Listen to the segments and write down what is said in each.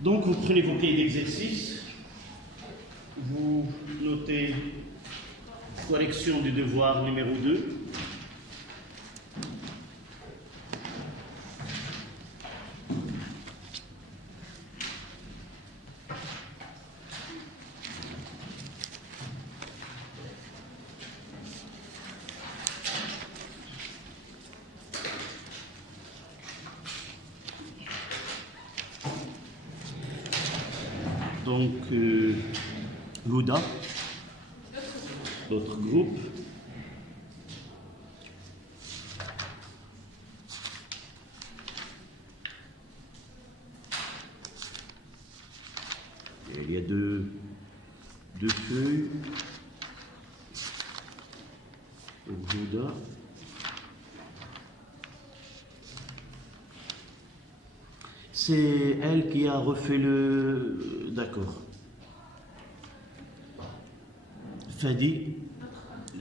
Donc vous prenez vos cahiers d'exercice, vous notez correction du devoir numéro 2. Donc, Houda, d'autres groupes. Il y a deux feuilles pour Houda. C'est elle qui a refait le... D'accord. Fadi,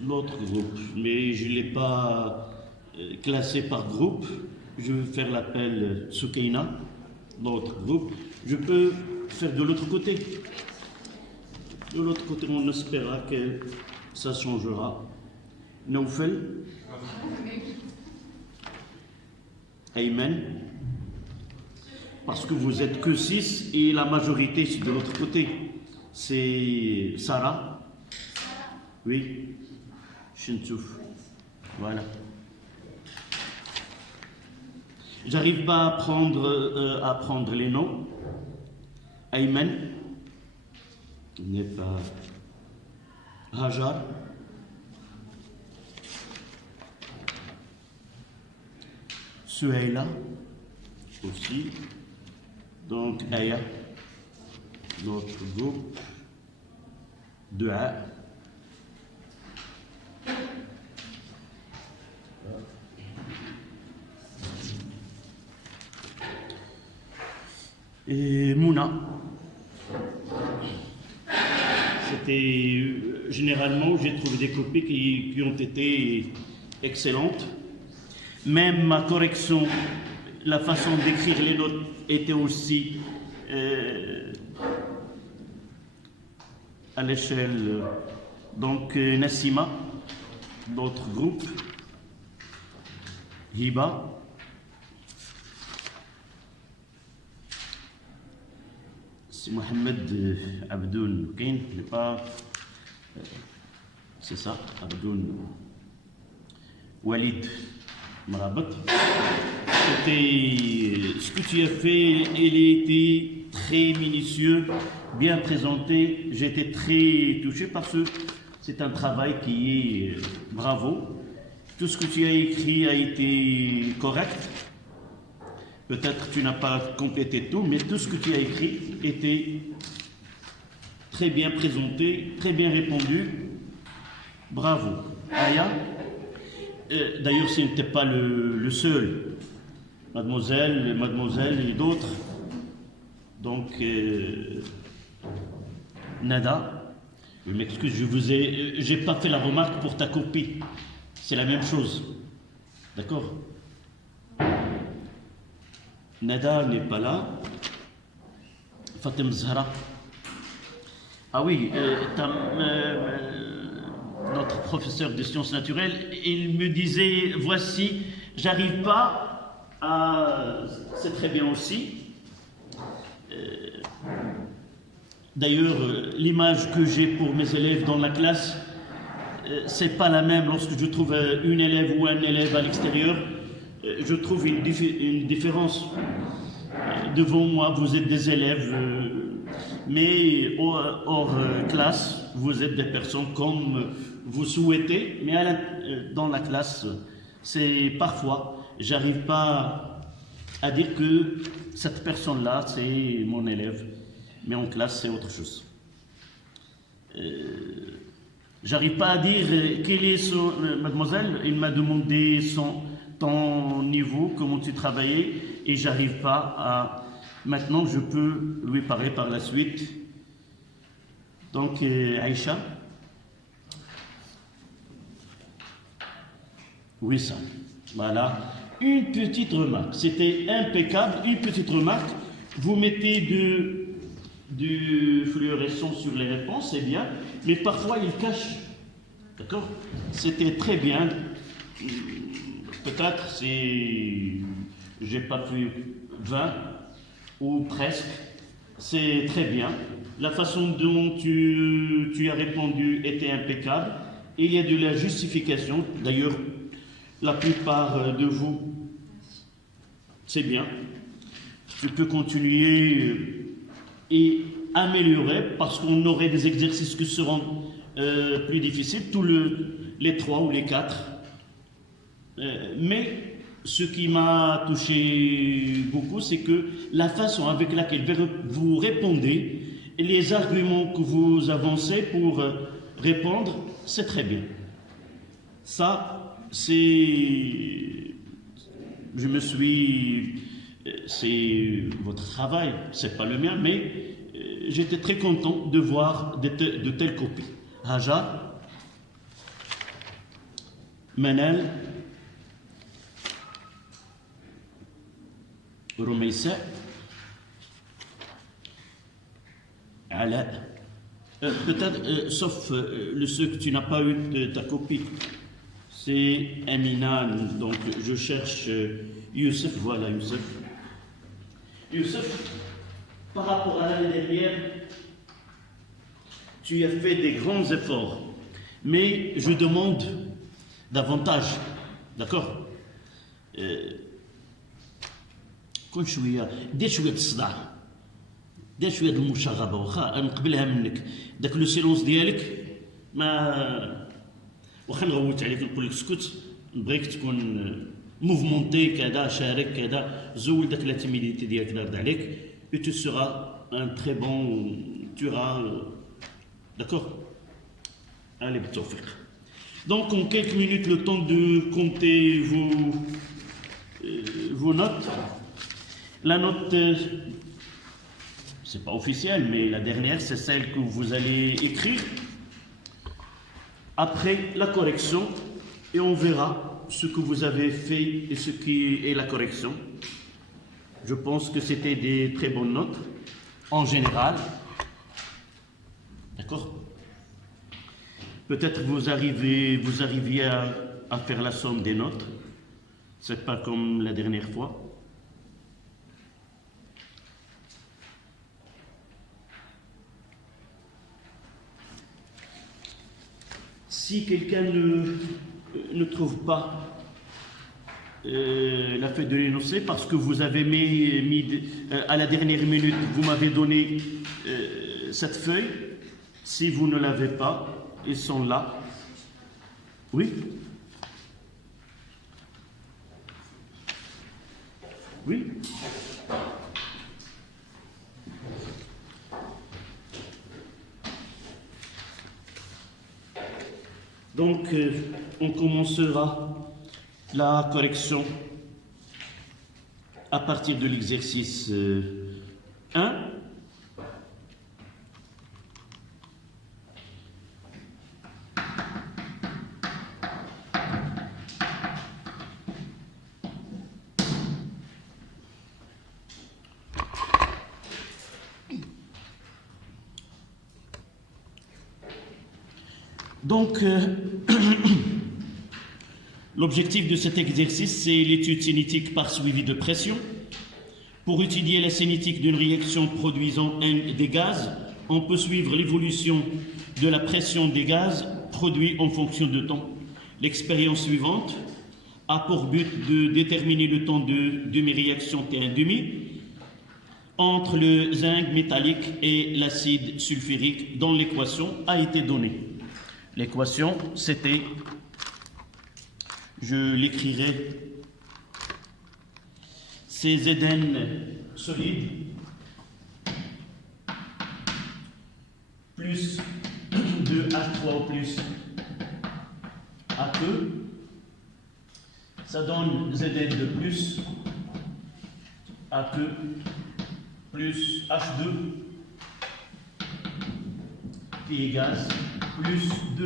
l'autre groupe. Mais je ne l'ai pas classé par groupe. Je vais faire l'appel Soukaina, l'autre groupe. Je peux faire de l'autre côté. De l'autre côté, on espérera que ça changera. Naoufel. Ayman. Parce que vous êtes que 6 et la majorité c'est de l'autre côté. C'est Sarah. Oui. Shintouf. Voilà. J'arrive pas à prendre les noms. Ayman. N'est pas. Hajar. Suhaila. Aussi. Donc, Aya, notre groupe, Dua, et Mouna. C'était, généralement, j'ai trouvé des copies qui ont été excellentes. Même ma correction, la façon d'écrire les notes était aussi à l'échelle. Donc Nassima, d'autres groupes, Hiba, c'est Mohamed Abdoun Kain, je ne sais pas, c'est ça, Abdoun Walid Marabat. C'était ce que tu as fait, il était très minutieux, bien présenté. J'ai été très touché parce que c'est un travail qui est bravo. Tout ce que tu as écrit a été correct. Peut-être tu n'as pas complété tout, mais tout ce que tu as écrit était très bien présenté, très bien répondu. Bravo. Aya. D'ailleurs, ce n'était pas le seul. Mademoiselle et d'autres. Donc, Nada, je m'excuse, j'ai pas fait la remarque pour ta copie. C'est la même chose. D'accord? Nada n'est pas là. Fatem Zahra. Ah oui, notre professeur de sciences naturelles, il me disait, voici, j'arrive pas à... C'est très bien aussi. D'ailleurs, l'image que j'ai pour mes élèves dans la classe, c'est pas la même lorsque je trouve une élève ou un élève à l'extérieur. Je trouve une différence. Devant moi, vous êtes des élèves, mais hors classe, vous êtes des personnes comme vous souhaitez, mais dans la classe, c'est parfois, j'arrive pas à dire que cette personne-là, c'est mon élève, mais en classe, c'est autre chose. J'arrive pas à dire quel est son... Mademoiselle, il m'a demandé ton niveau, comment tu travaillais, et j'arrive pas à... Maintenant, je peux lui parler par la suite. Donc, Aïcha. Oui, ça. Voilà. Une petite remarque. C'était impeccable. Une petite remarque. Vous mettez du fluorescent sur les réponses, c'est bien, mais parfois il cache. D'accord? C'était très bien. Peut-être j'ai pas pu 20 ou presque. C'est très bien. La façon dont tu as répondu était impeccable. Et il y a de la justification. D'ailleurs, la plupart de vous, c'est bien. Tu peux continuer et améliorer parce qu'on aurait des exercices qui seront plus difficiles, les 3 ou les 4. Mais ce qui m'a touché beaucoup, c'est que la façon avec laquelle vous répondez et les arguments que vous avancez pour répondre, c'est très bien. Ça, c'est votre travail, c'est pas le mien, mais j'étais très content de voir de telles copies. Haja, Manal, Rumaïsa, Ala. Peut-être, sauf ceux que tu n'as pas eu de ta copie, c'est Amina, donc je cherche Youssef, voilà Youssef. Youssef, par rapport à l'année dernière, tu as fait des grands efforts, mais je demande davantage, d'accord? كل شويه دير شويه الصداع دير شويه المشاغبه واخا نقبلها منك داك لو سيلونس ديالك ما واخا نغوت عليك نقول لك اسكت نبغيك تكون موفمونتي كذا شارك كذا زول داك لا تيميديتي ديالك نرد عليك et tu seras un très bon tu auras d'accord allez بالتوفيق. Donc en quelques minutes le temps de compter vos notes. La note, c'est pas officiel, mais la dernière, c'est celle que vous allez écrire après la correction et on verra ce que vous avez fait et ce qui est la correction. Je pense que c'était des très bonnes notes en général. D'accord? Peut-être vous arriviez à faire la somme des notes. C'est pas comme la dernière fois. Si quelqu'un ne trouve pas la feuille de l'énoncé parce que vous avez mis à la dernière minute, vous m'avez donné cette feuille, si vous ne l'avez pas, ils sont là. Oui? Oui? Donc, on commencera la correction à partir de l'exercice 1. Donc, l'objectif de cet exercice, c'est l'étude cinétique par suivi de pression. Pour étudier la cinétique d'une réaction produisant des gaz, on peut suivre l'évolution de la pression des gaz produits en fonction de temps. L'expérience suivante a pour but de déterminer le temps de demi-réaction T1,5 entre le zinc métallique et l'acide sulfurique dont l'équation a été donnée. L'équation, c'était, je l'écrirai, c'est Zn solide plus 2H3O plus AQ, ça donne Zn de plus AQ plus H2 qui est gaz plus 2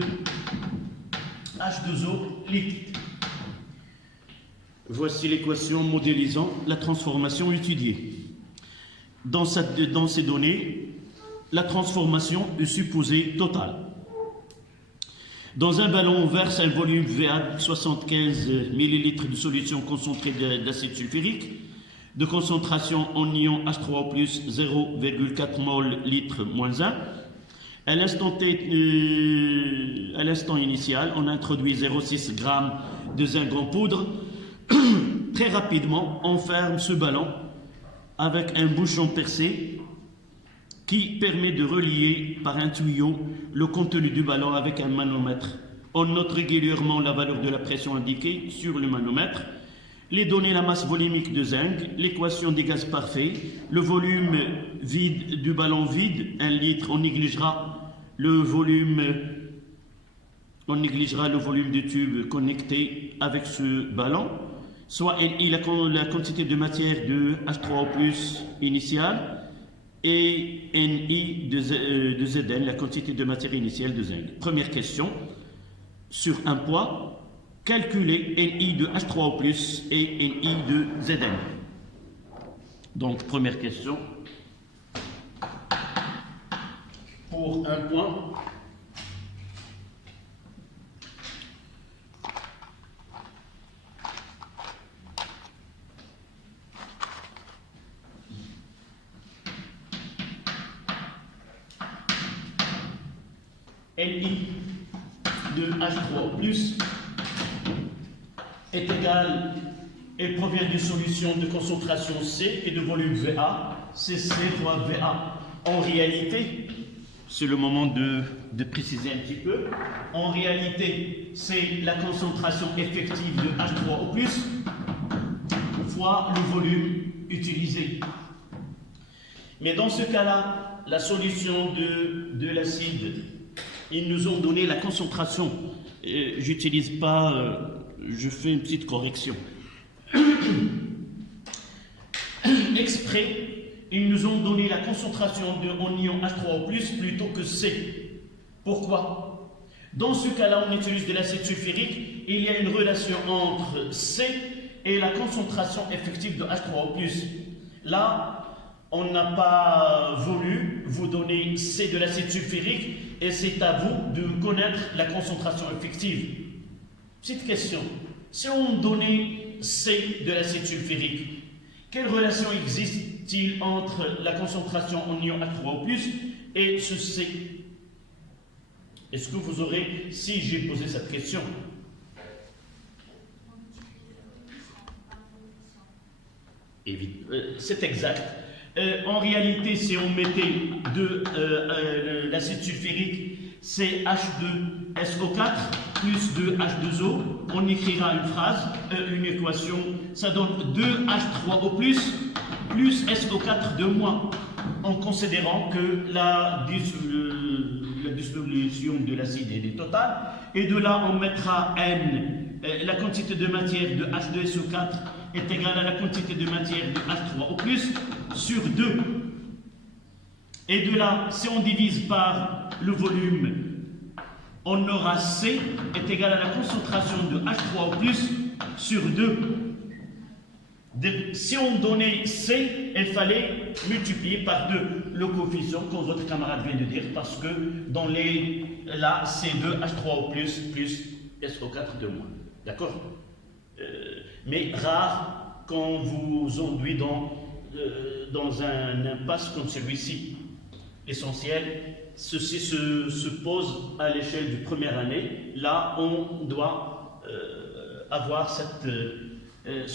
H2O liquide. Voici l'équation modélisant la transformation étudiée. dans ces données, la transformation est supposée totale. Dans un ballon, on verse un volume VA 75 ml de solution concentrée d'acide sulfurique, de concentration en ion H3O+, 0,4 mol litre moins 1. À l'instant initial, on introduit 0,6 g de zinc en poudre. Très rapidement, on ferme ce ballon avec un bouchon percé qui permet de relier par un tuyau le contenu du ballon avec un manomètre. On note régulièrement la valeur de la pression indiquée sur le manomètre, les données, la masse volumique de zinc, l'équation des gaz parfaits, le volume vide du ballon vide, 1 litre, on négligera le volume du tube connecté avec ce ballon, soit la quantité de matière de H3O+ initiale, et Ni de Zn, la quantité de matière initiale de zinc. Première question, sur un poids, calculer Ni de H3O+, et Ni de Zn. Donc, première question, pour un point, Ni de H3O+ est égal et provient d'une solution de concentration C et de volume VA, c'est C fois VA. En réalité, c'est le moment de préciser un petit peu, en réalité, c'est la concentration effective de H3O+, fois le volume utilisé. Mais dans ce cas-là, la solution de l'acide, ils nous ont donné la concentration. J'utilise pas, je fais une petite correction. Exprès, ils nous ont donné la concentration en ion H3O+ plutôt que C. Pourquoi? Dans ce cas-là, on utilise de l'acide sulfurique. Il y a une relation entre C et la concentration effective de H3O+. Là, on n'a pas voulu vous donner C de l'acide sulfurique et c'est à vous de connaître la concentration effective. Petite question, si on donnait C de l'acide sulfurique, quelle relation existe-t-il entre la concentration en ion H3O+ et ce C? Est-ce que vous aurez, si j'ai posé cette question, c'est exact. En réalité, si on mettait de l'acide sulfurique, c'est H2SO4 plus 2H2O, on écrira une phrase, une équation, ça donne 2H3O plus SO4 de moins, en considérant que la dissolution de l'acide est totale, et de là on mettra N, la quantité de matière de H2SO4 est égale à la quantité de matière de H3O+, sur 2. Et de là, si on divise par le volume, on aura C est égal à la concentration de H3O+ sur 2. Si on donnait C, il fallait multiplier par 2 le coefficient que votre camarade vient de dire, parce que dans là, c'est 2H3O+ plus SO4 de moins. D'accord? Mais rare quand vous enduit dans un impasse comme celui-ci. L'essentiel, ceci se pose à l'échelle de première année. Là, on doit avoir ce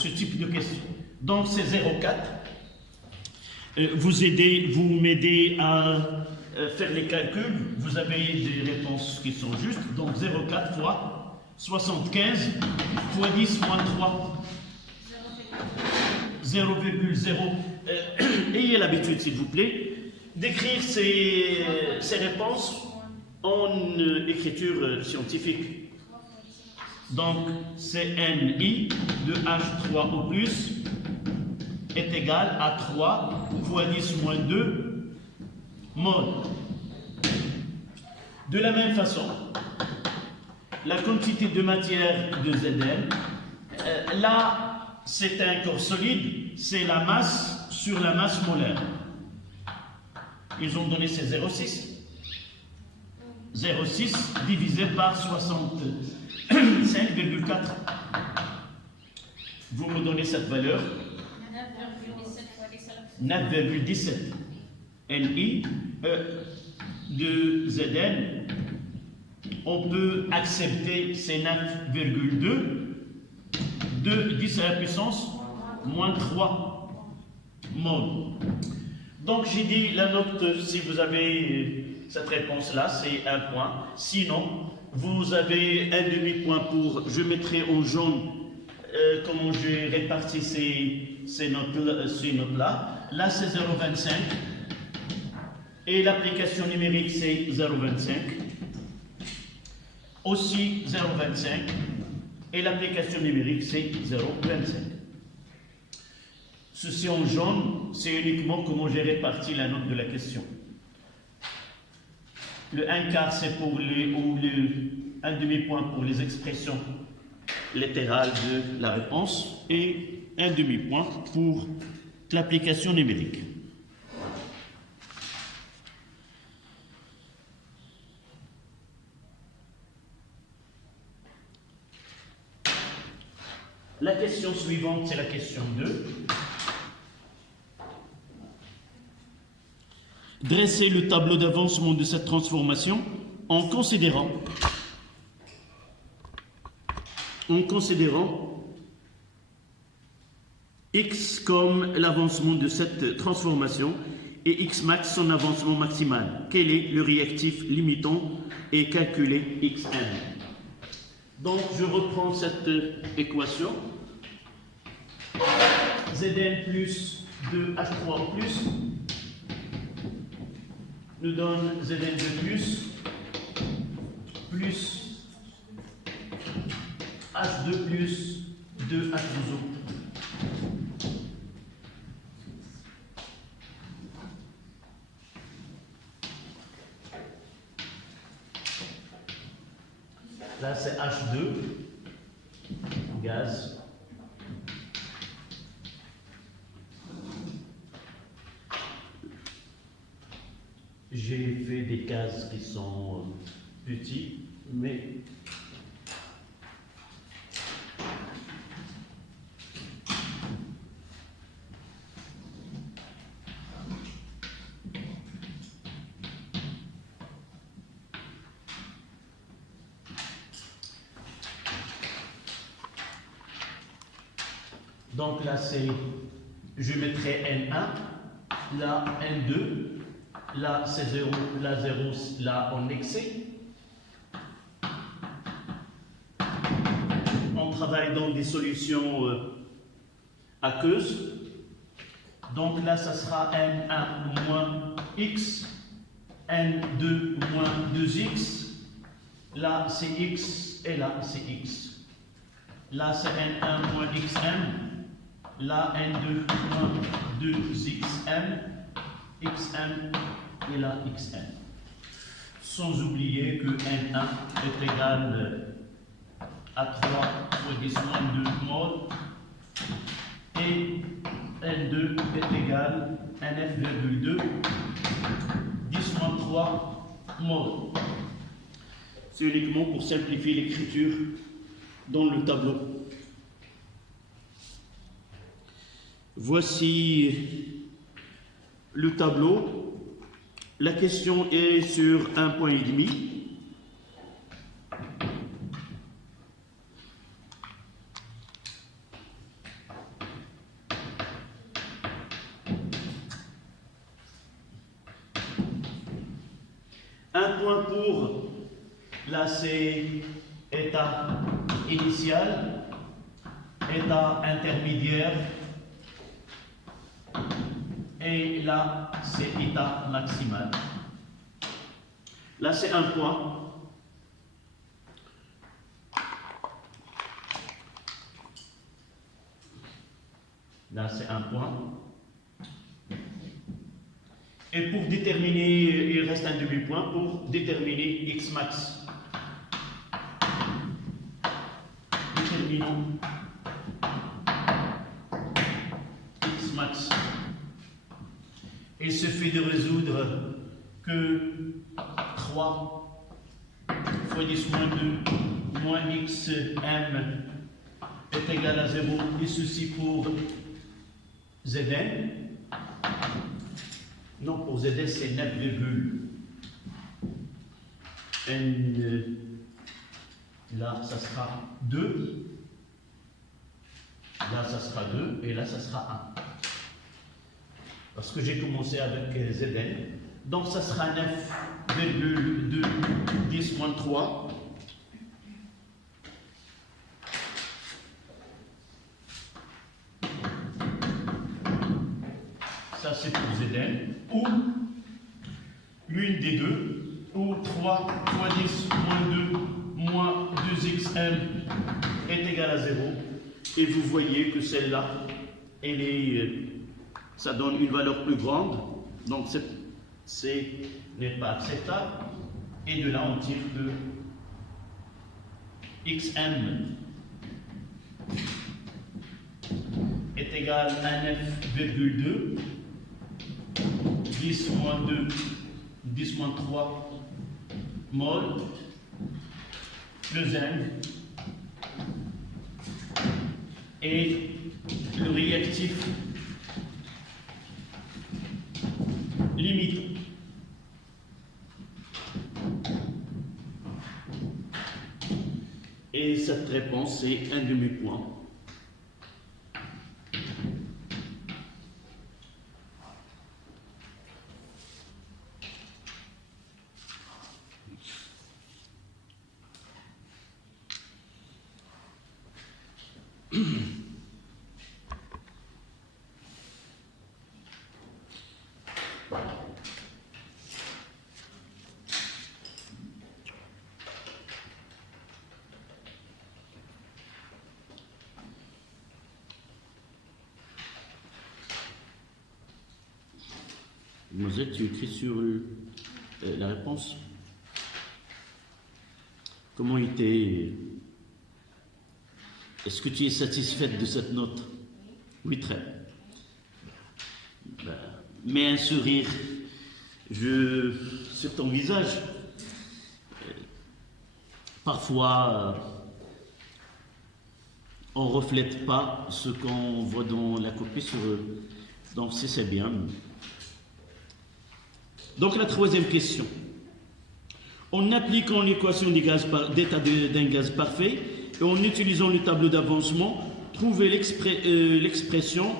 type de question. Donc, c'est 0,4. Vous m'aidez à faire les calculs. Vous avez des réponses qui sont justes. Donc, 0,4 fois 75 fois 10 moins 3. 0,0. Ayez l'habitude, s'il vous plaît, d'écrire ces réponses en écriture scientifique. Donc, c'est Ni de H3O+ est égal à 3 fois 10 moins 2 mol. De la même façon, la quantité de matière de Zn, là, c'est un corps solide, c'est la masse sur la masse molaire. ils ont donné c'est 0,6. 0,6 divisé par 65,4. Vous me donnez cette valeur. 9,17. LI de Zn. On peut accepter ces 9,2 de 10 à la puissance moins 3 mol. Donc j'ai dit la note, si vous avez cette réponse-là, c'est 1 point. Sinon, vous avez un demi-point pour, je mettrai en jaune comment j'ai réparti ces notes-là. Là, c'est 0,25. Et l'application numérique, c'est 0,25. Aussi 0,25. Et l'application numérique, c'est 0,25. Ceci en jaune, c'est uniquement comment j'ai réparti la note de la question. Le 1 quart, c'est pour un demi-point pour les expressions littérales de la réponse et un demi-point pour l'application numérique. La question suivante, c'est la question 2. Dressez le tableau d'avancement de cette transformation en considérant x comme l'avancement de cette transformation et x max son avancement maximal. Quel est le réactif limitant et calculer xn. Donc je reprends cette équation. Zn plus 2h3 plus nous donne Zn2 plus H2 plus 2H2O. Là c'est H2, gaz. J'ai fait des cases qui sont petits, mais donc là c'est, je mettrai N1, là N2. Là, c'est 0, là 0, là en excès. On travaille dans des solutions aqueuses. Donc là, ça sera N1 moins X, N2 moins 2X. Là, c'est X et là, c'est X. Là, c'est N1 moins XM. Là, N2 moins 2XM. XM et là XN. Sans oublier que N1 est égal à 3 fois 10 moins 2 mol et N2 est égal à Nf,2 10 moins 3 mol. C'est uniquement pour simplifier l'écriture dans le tableau. Voici le tableau. La question est sur 1,5 point. Un point pour, là c'est état initial, état intermédiaire, et là, c'est état maximal. Là, c'est un point. Là, c'est un point. Et pour déterminer, il reste un demi-point pour déterminer x max. Déterminons x max. il suffit de résoudre que 3 fois 10 moins 2 moins xm est égal à 0, et ceci pour Zn. Non, pour Zn c'est 9, n, là ça sera 2, là ça sera 2, et là ça sera 1. Parce que j'ai commencé avec Zn. Donc ça sera 9,2 10 moins 3. Ça c'est pour Zn. Ou l'une des deux, ou 3 fois 10 moins 2 moins 2xm est égal à 0. Et vous voyez que celle-là, elle est, ça donne une valeur plus grande. Donc c'est n'est pas acceptable. Et de là, on tire que xm est égal à 9,2 10 moins 2 10 moins 3 mol plus n, et le réactif limite et cette réponse est un demi-point. Mademoiselle, tu écris sur la réponse. Comment était... Est-ce que tu es satisfaite de cette note? Oui, très. Ben, mets un sourire sur ton visage. Parfois, on ne reflète pas ce qu'on voit dans la copie sur eux. Donc, c'est bien. Donc, la troisième question. En appliquant l'équation d'état d'un gaz parfait et en utilisant le tableau d'avancement, trouvez l'expression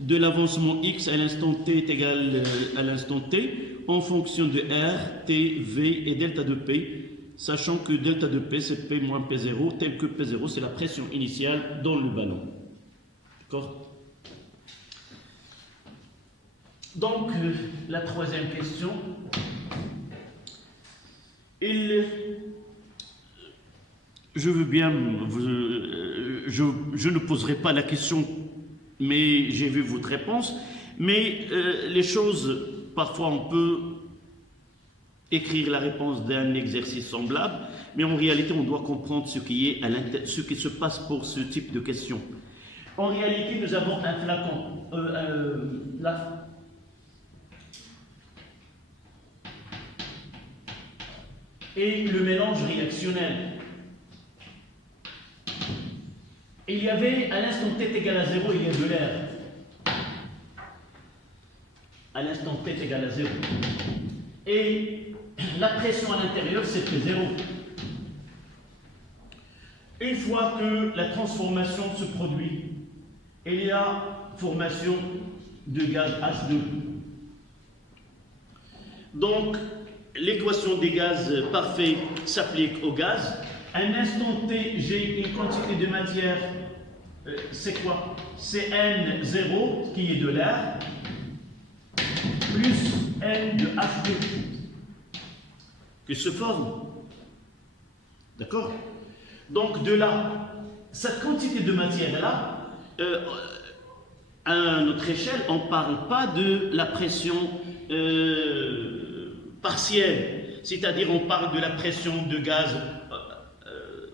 de l'avancement x à l'instant t est égal à l'instant t en fonction de R, T, V et delta de P, sachant que delta de P c'est P moins P0, tel que P0 c'est la pression initiale dans le ballon. D'accord? Donc, la troisième question, je veux bien, je ne poserai pas la question, mais j'ai vu votre réponse, mais les choses, parfois on peut écrire la réponse d'un exercice semblable, mais en réalité on doit comprendre ce qui se passe pour ce type de question. En réalité, nous avons un flacon, et le mélange réactionnel. Il y avait, à l'instant t égale à 0, il y a de l'air. À l'instant t égale à 0. Et la pression à l'intérieur, c'était 0. Une fois que la transformation se produit, il y a formation de gaz H2. Donc, l'équation des gaz parfaits s'applique au gaz. À un instant t, j'ai une quantité de matière, c'est quoi? C'est N0 qui est de l'air, plus N de H2 qui se forme. D'accord? Donc de là, cette quantité de matière-là, à notre échelle, on ne parle pas de la pression partielle, c'est-à-dire on parle de la pression de gaz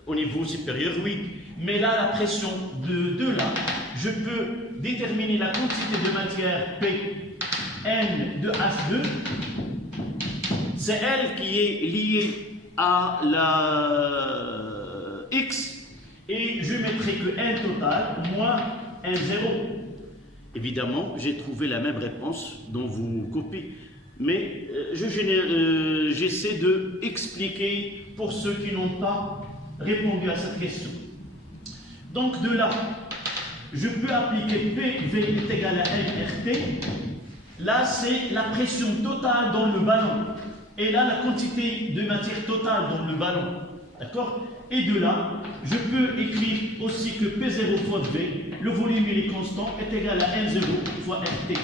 au niveau supérieur, oui, mais là, la pression de là, je peux déterminer la quantité de matière P N de H2, c'est elle qui est liée à la X, et je mettrai que N total moins N0. Évidemment, j'ai trouvé la même réponse dans vos copies, mais j'essaie de expliquer pour ceux qui n'ont pas répondu à cette question. Donc de là, je peux appliquer PV est égal à nRT. Là, c'est la pression totale dans le ballon. Et là, la quantité de matière totale dans le ballon. D'accord? Et de là, je peux écrire aussi que P0 fois V, le volume il est constant, est égal à N0 fois RT.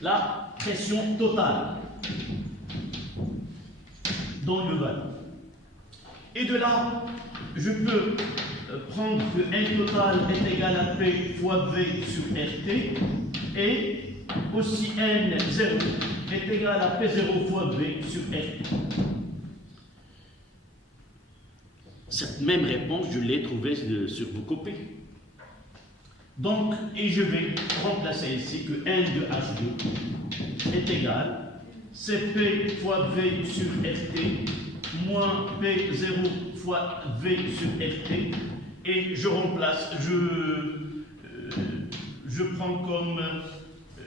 La pression totale dans le ballon. Et de là, je peux prendre que N total est égal à P fois V sur RT, et aussi N0 est égal à P0 fois V sur RT. Cette même réponse, je l'ai trouvée sur vos copies. Donc, et je vais remplacer ici que N de H2 est égal CP fois V sur RT moins P0 fois V sur RT, et je remplace, je prends comme,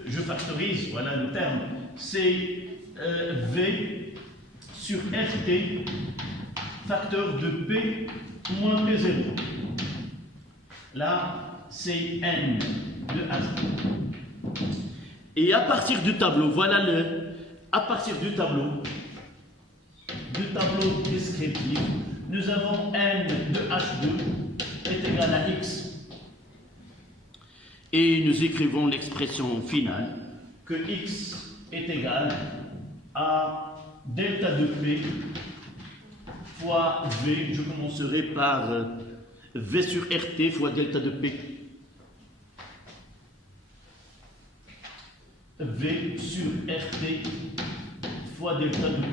je factorise, voilà le terme, c'est V sur RT facteur de P moins P0. Là, c'est N de H2. Et à partir du tableau, voilà à partir du tableau descriptif, nous avons N de H2 est égal à X. Et nous écrivons l'expression finale que X est égal à delta de P fois V. Je commencerai par V sur RT fois delta de P. V sur RT fois delta de P.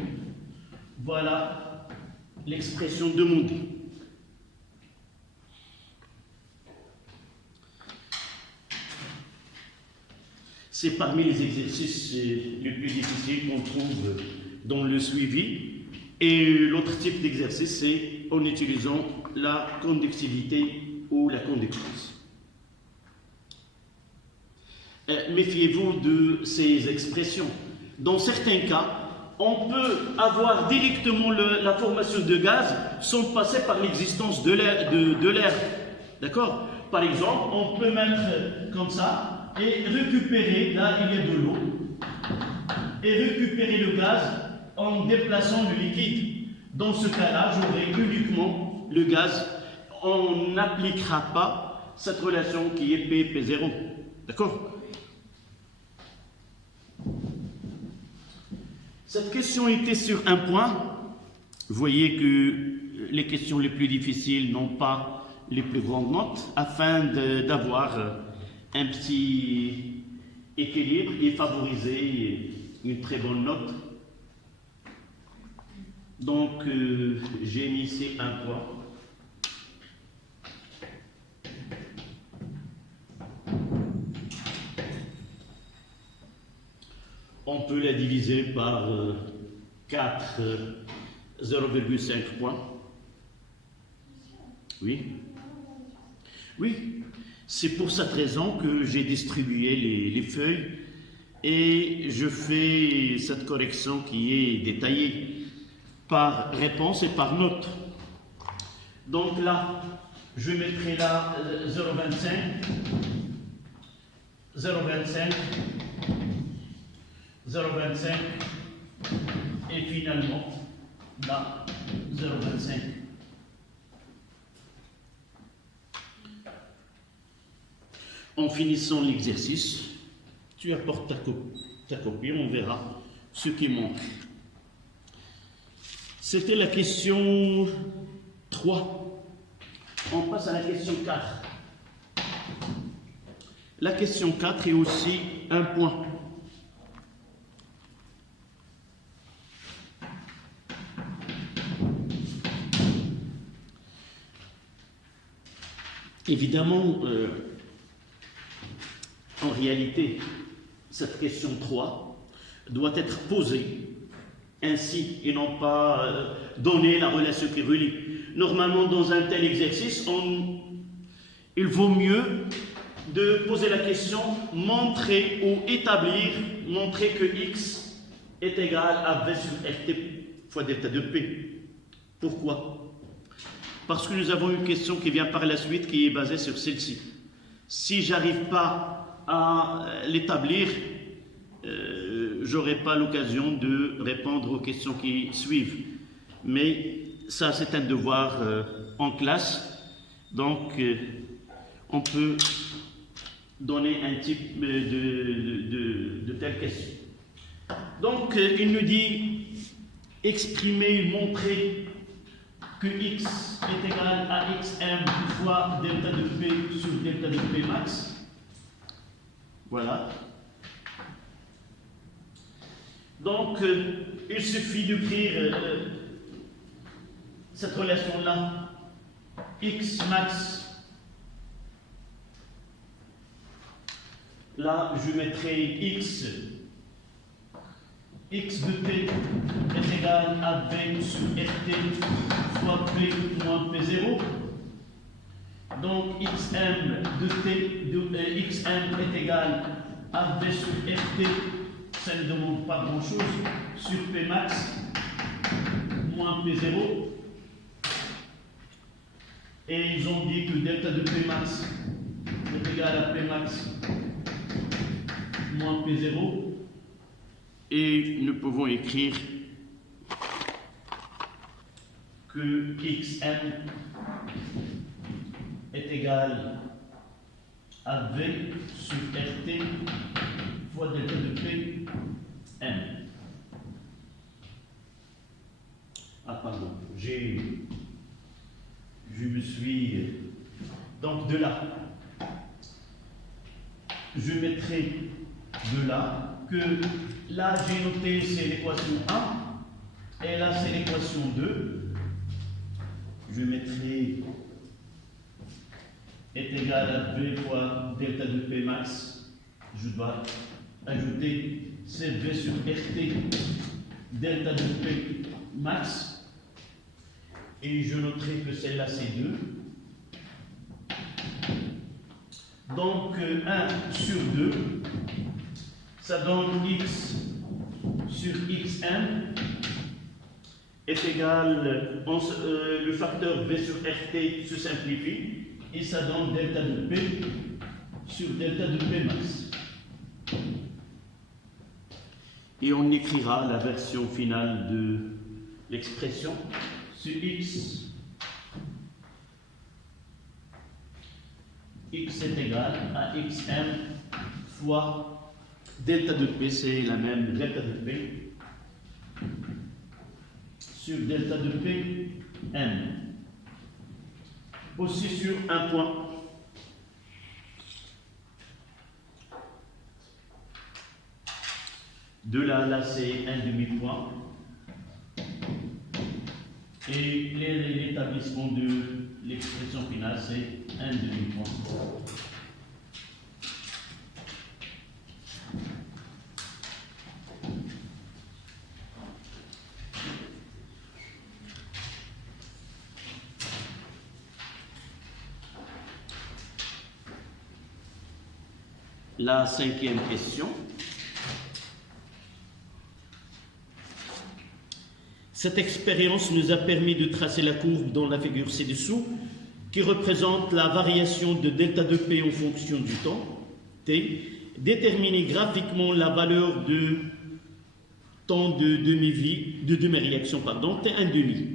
Voilà l'expression demandée. C'est parmi les exercices les plus difficiles qu'on trouve dans le suivi. Et l'autre type d'exercice, c'est en utilisant la conductivité ou la conductance. Méfiez-vous de ces expressions. Dans certains cas, on peut avoir directement la formation de gaz sans passer par l'existence de l'air. D'accord? Par exemple, on peut mettre comme ça et récupérer, là il y a de l'eau, et récupérer le gaz en déplaçant le liquide. Dans ce cas-là, j'aurai uniquement le gaz. On n'appliquera pas cette relation qui est P0. D'accord? Cette question était sur un point. Vous voyez que les questions les plus difficiles n'ont pas les plus grandes notes, afin d'avoir un petit équilibre et favoriser une très bonne note. Donc, j'ai mis ici un point. On peut la diviser par 4, 0,5 points. Oui. Oui. C'est pour cette raison que j'ai distribué les feuilles et je fais cette correction qui est détaillée par réponse et par note. Donc là, je mettrai là 0,25, 0,25, 0,25 et finalement là 0,25. En finissant l'exercice, tu apportes ta copie, on verra ce qui manque. C'était la question 3. On passe à la question 4. La question 4 est aussi un point. Évidemment, en réalité, cette question 3 doit être posée ainsi et non pas donner la relation qui relie. Normalement, dans un tel exercice, il vaut mieux de poser la question montrer ou établir, montrer que x est égal à V sur rt fois delta de P. Pourquoi? Parce que nous avons une question qui vient par la suite qui est basée sur celle-ci. Si j'arrive pas à l'établir, j'aurai pas l'occasion de répondre aux questions qui suivent. Mais ça, c'est un devoir en classe. Donc, on peut donner un type de telle question. Donc, il nous dit exprimer, montrer que x est égal à xm fois delta de P sur delta de P max. Voilà. Donc, il suffit d'écrire cette relation-là. X max. Là, je mettrai x de P est égal à V sur RT fois P moins P0. Donc, xm de T, xm est égal à V sur RT, ça ne demande pas grand-chose, sur P max moins P0. Et ils ont dit que delta de P max est égal à P max moins P0. Et nous pouvons écrire que xm est égal à V sur RT fois delta de P m. Ah pardon, je me suis... Donc de là, je mettrai de là que là j'ai noté c'est l'équation 1 et là c'est l'équation 2. Je mettrai est égal à V fois delta de P max. Je dois ajouter CV sur RT delta de P max et je noterai que celle-là c'est 2. Donc 1 sur 2, ça donne x sur xm est égal, le facteur V sur RT se simplifie et ça donne delta de P sur delta de P max. Et on écrira la version finale de l'expression sur x est égal à xm fois delta de P, c'est la même delta de P sur delta de P m. Aussi sur un point. De là, là c'est un demi-point. Et l'établissement de l'expression finale, c'est un demi-point. La cinquième question. Cette expérience nous a permis de tracer la courbe dans la figure ci-dessous, qui représente la variation de delta de P en fonction du temps, t, déterminer graphiquement la valeur de temps de demi-réaction, T1,5.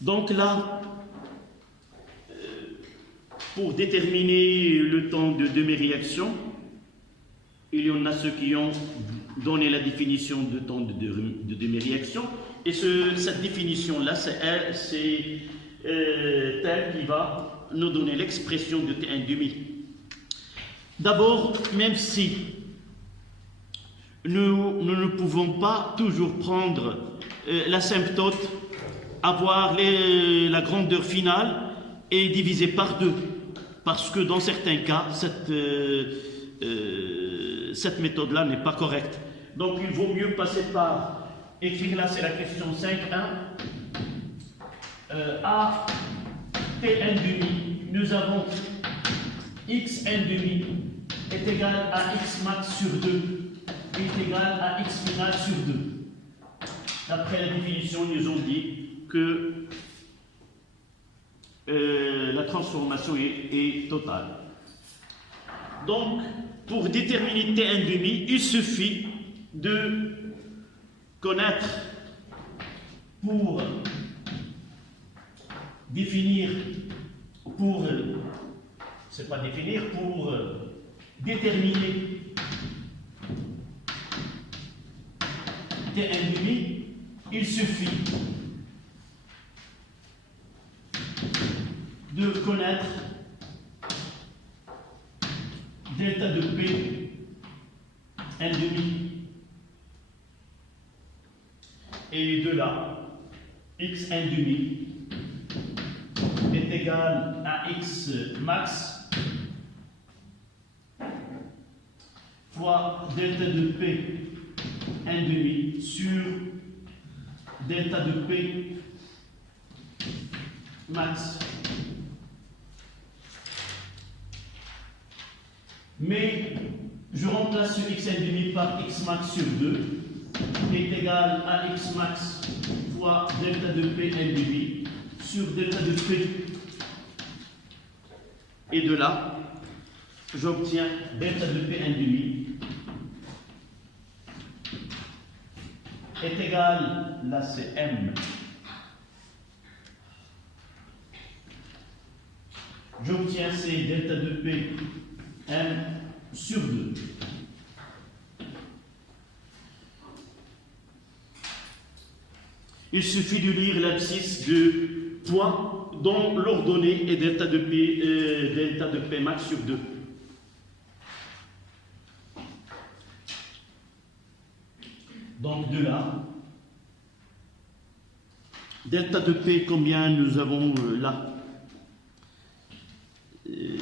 Donc là, pour déterminer le temps de demi-réaction, il y en a ceux qui ont donné la définition de temps de demi-réaction, et cette définition-là, c'est telle qui va nous donner l'expression de T1,5. D'abord, même si nous ne pouvons pas toujours prendre l'asymptote, avoir la grandeur finale, est divisé par 2, parce que dans certains cas, cette méthode-là n'est pas correcte. Donc il vaut mieux passer par, écrire là, c'est la question 5.1, A Pn demi, nous avons Xn demi est égal à X max sur 2, est égal à X final sur 2. Après la définition, ils nous ont dit que la transformation est totale. Donc, pour déterminer Tn demi, il suffit de connaître, pour définir, pour déterminer Tn demi, il suffit de connaître delta de P n demi, et de là, x n demi est égal à x max fois delta de P n demi sur delta de P max. Mais je remplace ce x n demi par x max sur 2 est égal à x max fois delta de P n demi sur delta de P. Et de là, j'obtiens delta de P n demi est égal, là c'est M. J'obtiens ces delta de P M sur 2. Il suffit de lire l'abscisse de points dont l'ordonnée est delta de P max sur 2. Donc de là, delta de P, combien nous avons là?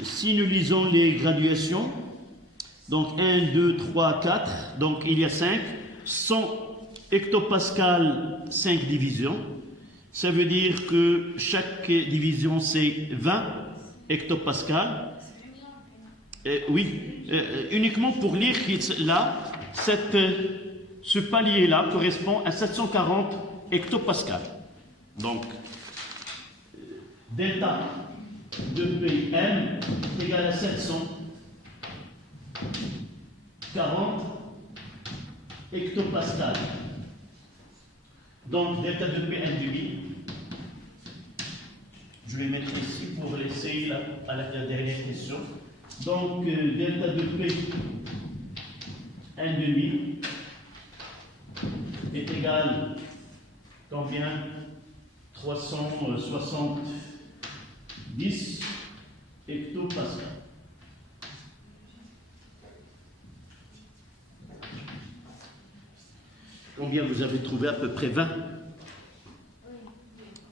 Si nous lisons les graduations, donc 1, 2, 3, 4, donc il y a 5, 100 hectopascales, 5 divisions. Ça veut dire que chaque division c'est 20 hectopascales. Oui, uniquement pour lire que là, ce palier-là correspond à 740 hectopascales. Donc, delta de Pm égale à 740 hectopascales. Donc, delta de Pn demi, je vais mettre ici pour laisser là, à la dernière question. Donc, delta de P n demi est égal combien? 370 hectopascales. Combien vous avez trouvé? À peu près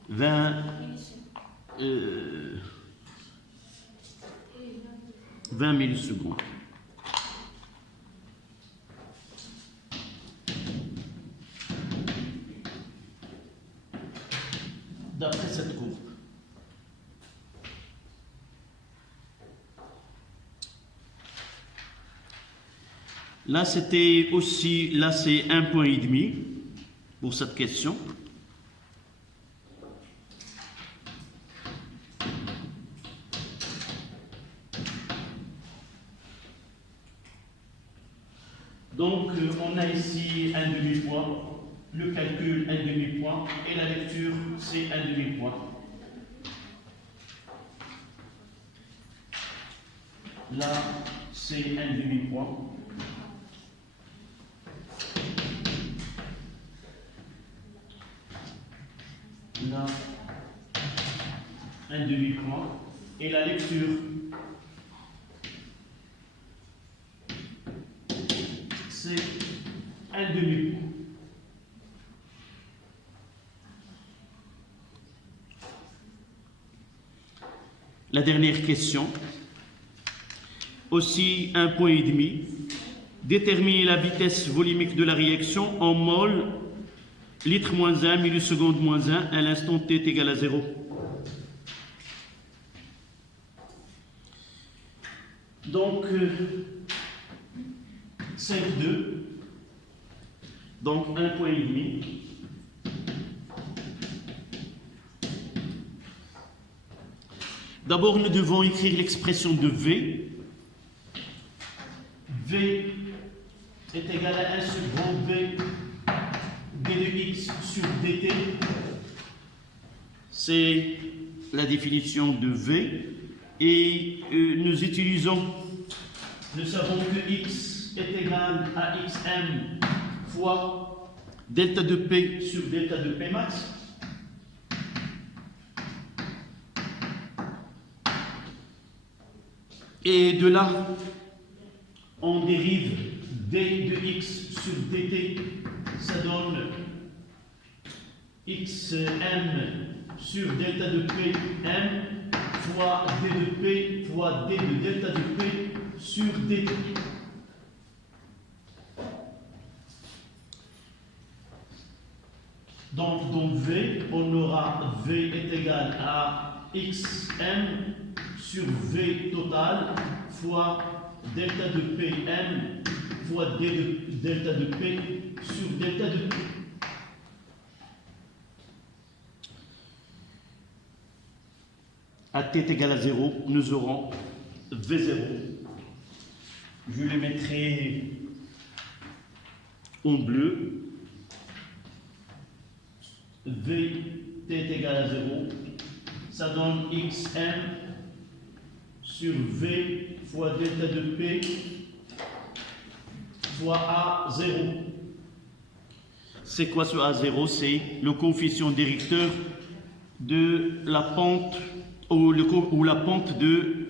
20 millisecondes. D'après cette courbe. Là, c'était aussi, là, c'est 1,5 point pour cette question. Donc, on a ici un demi-point, le calcul un demi-point et la lecture c'est un demi-point. Là, c'est un demi-point. Là, un demi-point. Et la lecture, c'est un demi-point. La dernière question. Aussi, 1,5 point. Déterminer la vitesse volumique de la réaction en mol, litre moins 1, milliseconde moins 1, à l'instant t est égal à 0. Donc, 5,2. Donc, 1,5 point. D'abord, nous devons écrire l'expression de V. V est égal à 1 sur grand V d de x sur dt. C'est la définition de V. Et nous savons que x est égal à xm fois delta de P sur delta de P max. Et de là, on dérive d de x sur dt, ça donne xm sur delta de P m fois d de P fois d de delta de P sur dt. Donc, dans V, on aura V est égal à xm sur V total fois delta de Pm fois d de delta de P sur delta de P. À t est égal à 0, nous aurons V0. Je le mettrai en bleu. V t est égal à 0. Ça donne xm sur V fois delta de P fois A0. C'est quoi ce A0? C'est le coefficient directeur de la pente ou la pente de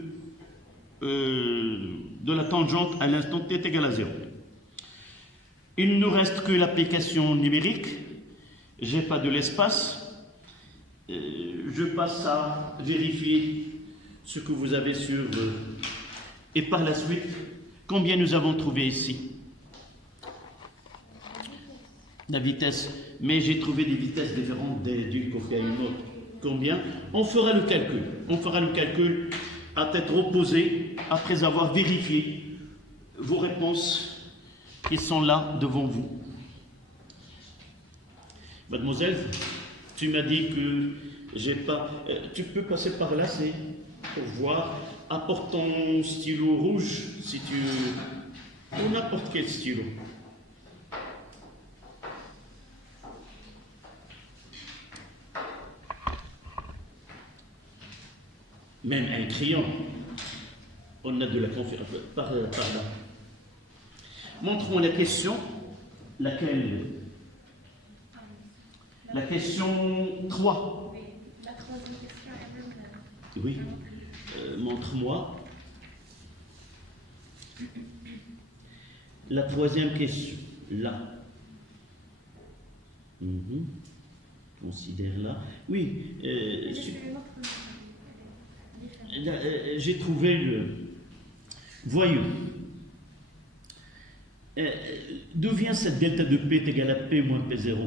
la tangente à l'instant t est égal à 0. Il ne nous reste que l'application numérique. J'ai pas de l'espace. Je passe à vérifier ce que vous avez sur et par la suite combien nous avons trouvé ici. La vitesse, mais j'ai trouvé des vitesses différentes d'une côté à une autre. Combien? On fera le calcul. On fera le calcul à tête reposée après avoir vérifié vos réponses qui sont là devant vous. Mademoiselle, tu m'as dit que j'ai pas. Tu peux passer par là, c'est pour voir. Apporte ton stylo rouge si tu. Ou n'importe quel stylo. Même un crayon. On a de la conférence par là. Montre-moi la question. Laquelle? La question 3. Oui, la troisième question est Oui. Montre-moi. La troisième question. Là. Considère là. Oui. J'ai trouvé le. Voyons. D'où vient cette delta de P est égale à P moins P0?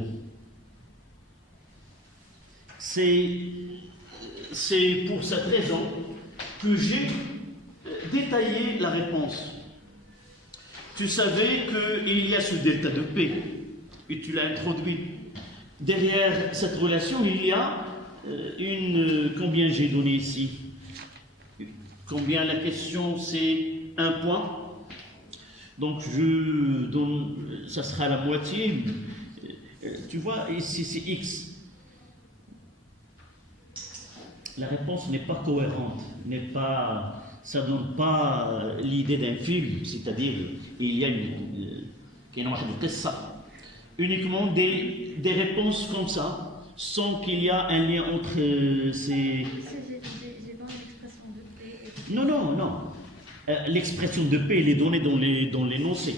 C'est pour cette raison que j'ai détaillé la réponse. Tu savais qu'il y a ce delta de P, et tu l'as introduit. Derrière cette relation, il y a combien j'ai donné ici? Combien? La question, c'est 1 point. Donc, je donne, ça sera la moitié. Tu vois, ici, c'est X. La réponse n'est pas cohérente, ça ne donne pas l'idée d'un film, c'est-à-dire il y a uniquement des réponses comme ça, sans qu'il y a un lien entre ces... J'ai dans l'expression de P. Non. L'expression de P, elle est donnée dans l'énoncé.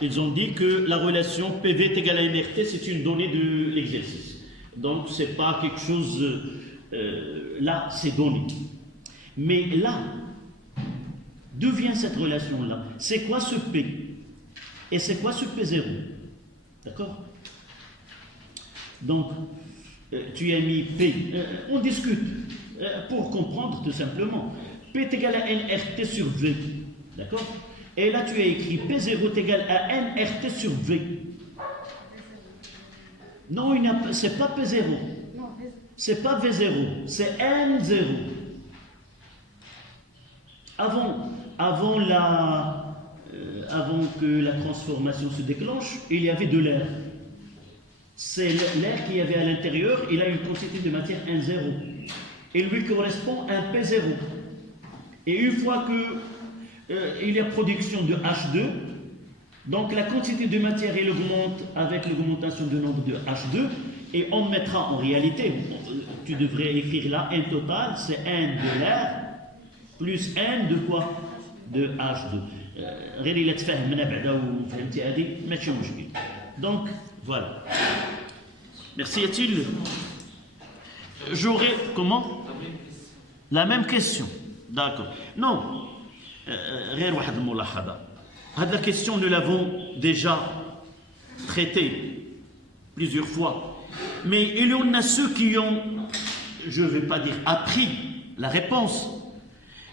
Ils ont dit que la relation PV est égale à MRT, c'est une donnée de l'exercice. Donc, ce n'est pas quelque chose... là, c'est donné. Mais là, d'où vient cette relation-là? C'est quoi ce P? Et c'est quoi ce P0? D'accord? Donc, tu as mis P. On discute pour comprendre tout simplement. P est égal à nRT sur V. D'accord? Et là, tu as écrit P0 est égal à nRT sur V. Non, c'est pas P0. Non, C'est pas V0. C'est N0. Avant que la transformation se déclenche, il y avait de l'air. C'est l'air qu'il y avait à l'intérieur, il a une quantité de matière N0. Et lui correspond à un P0. Et une fois qu'il y a production de H2, donc la quantité de matière elle augmente avec l'augmentation du nombre de H2, et on mettra en réalité, tu devrais écrire là, N total, c'est N de l'air, plus N de quoi? De H2. غير إلا تفهمنا بعدا وفهمتي هذه ماشي مشكل. Donc voilà. Merci. Y-a-t-il? J'aurais comment? La même question. D'accord. Non. غير واحد الملاحظة. La question nous l'avons déjà traitée plusieurs fois. Mais il y en a ceux qui ont, je ne vais pas dire appris la réponse,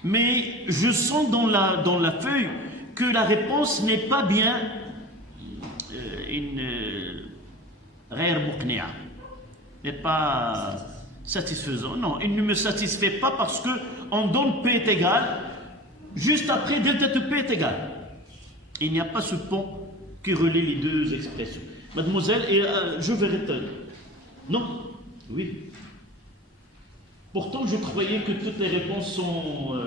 mais je sens dans la feuille que la réponse n'est pas bien n'est pas satisfaisant. Non, il ne me satisfait pas parce qu'on donne P est égal, juste après delta de P est égal. Il n'y a pas ce pont qui relie les deux expressions. Mademoiselle, et je verrai tout à l'heure. Non? Oui. Pourtant, je croyais que toutes les réponses sont...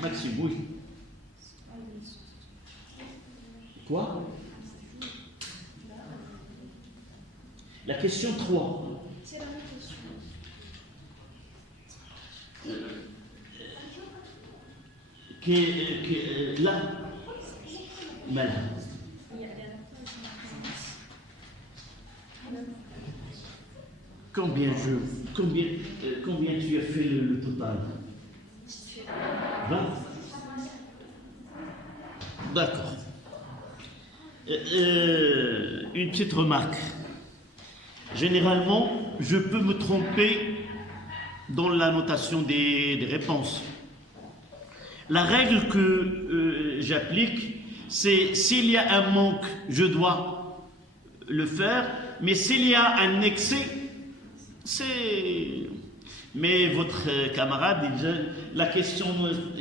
Maxime, oui. Quoi? La question 3. c'est la même question. Là, mal. Il y a la Combien tu as fait le total? 20. D'accord. Une petite remarque. Généralement, je peux me tromper dans la notation des réponses. La règle que j'applique, c'est s'il y a un manque, je dois le faire, mais s'il y a un excès, c'est... Mais votre camarade, la question,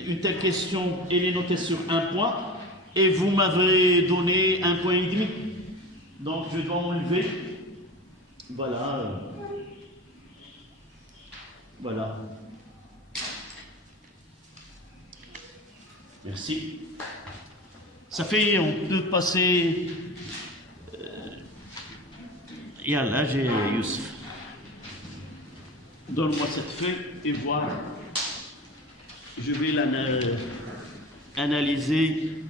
une telle question, elle est notée sur un point, et vous m'avez donné 1,5 point. Donc je dois enlever. Voilà. Voilà. Merci. Ça fait, on peut passer... Yallah, j'ai Youssef. Donne-moi cette feuille et voir. Je vais analyser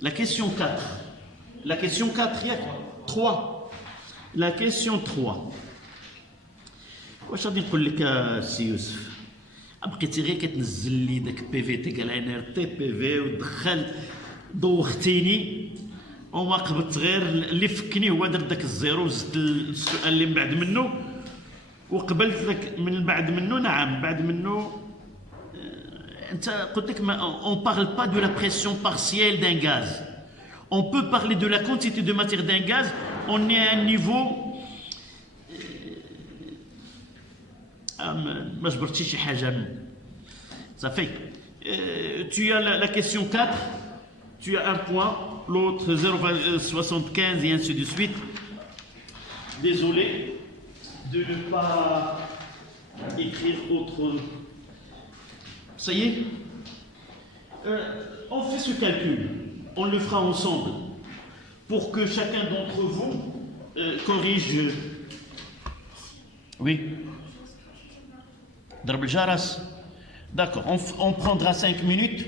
la question 4. La question 4, il y a 3. La question 3. واش غادي نقول لك السي يوسف؟ بقيتي غير كتنزل لي داك بي في تيكال ان ار تي بي في ودخل دوختيني وما قبضت غير اللي فكني هو درت داك الزيرو وزدت السؤال اللي من بعد منه وقبلت لك من بعد منه. نعم بعد منه انت قلت لك on parle pas de la pression partielle d'un gaz. On peut parler de la quantité de matière d'un gaz. On est à un niveau ما جبرتش شي حاجه. Ça fait tu as la question 4, tu as un point, l'autre 0,75 et ainsi de suite. Désolé de ne pas écrire autre. Ça y est, on fait ce calcul, on le fera ensemble pour que chacun d'entre vous corrige. Oui. D'accord, on prendra 5 minutes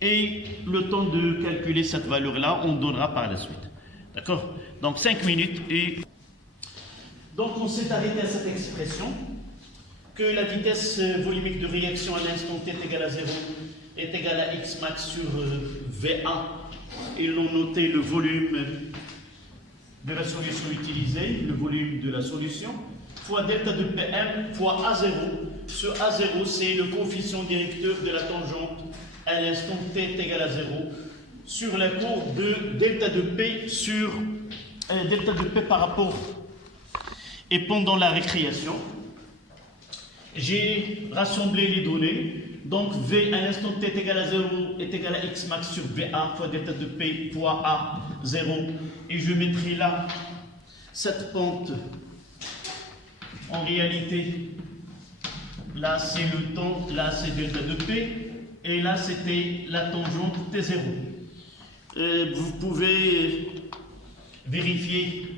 et le temps de calculer cette valeur-là, on donnera par la suite. D'accord? Donc 5 minutes et... Donc on s'est arrêté à cette expression. que la vitesse volumique de réaction à l'instant t est égale à 0 est égale à x max sur VA. Ils l'ont noté le volume de la solution utilisée, le volume de la solution, fois delta de PM fois A0. Ce A0, c'est le coefficient directeur de la tangente à l'instant t est égal à 0 sur la courbe de delta de P sur delta de P par rapport. Et pendant la récréation, j'ai rassemblé les données. Donc V à l'instant t est égal à 0 est égal à x max sur VA fois delta de P fois A0. Et je mettrai là cette pente. En réalité, là c'est le temps, là c'est delta de P, et là c'était la tangente T0. Vous pouvez vérifier,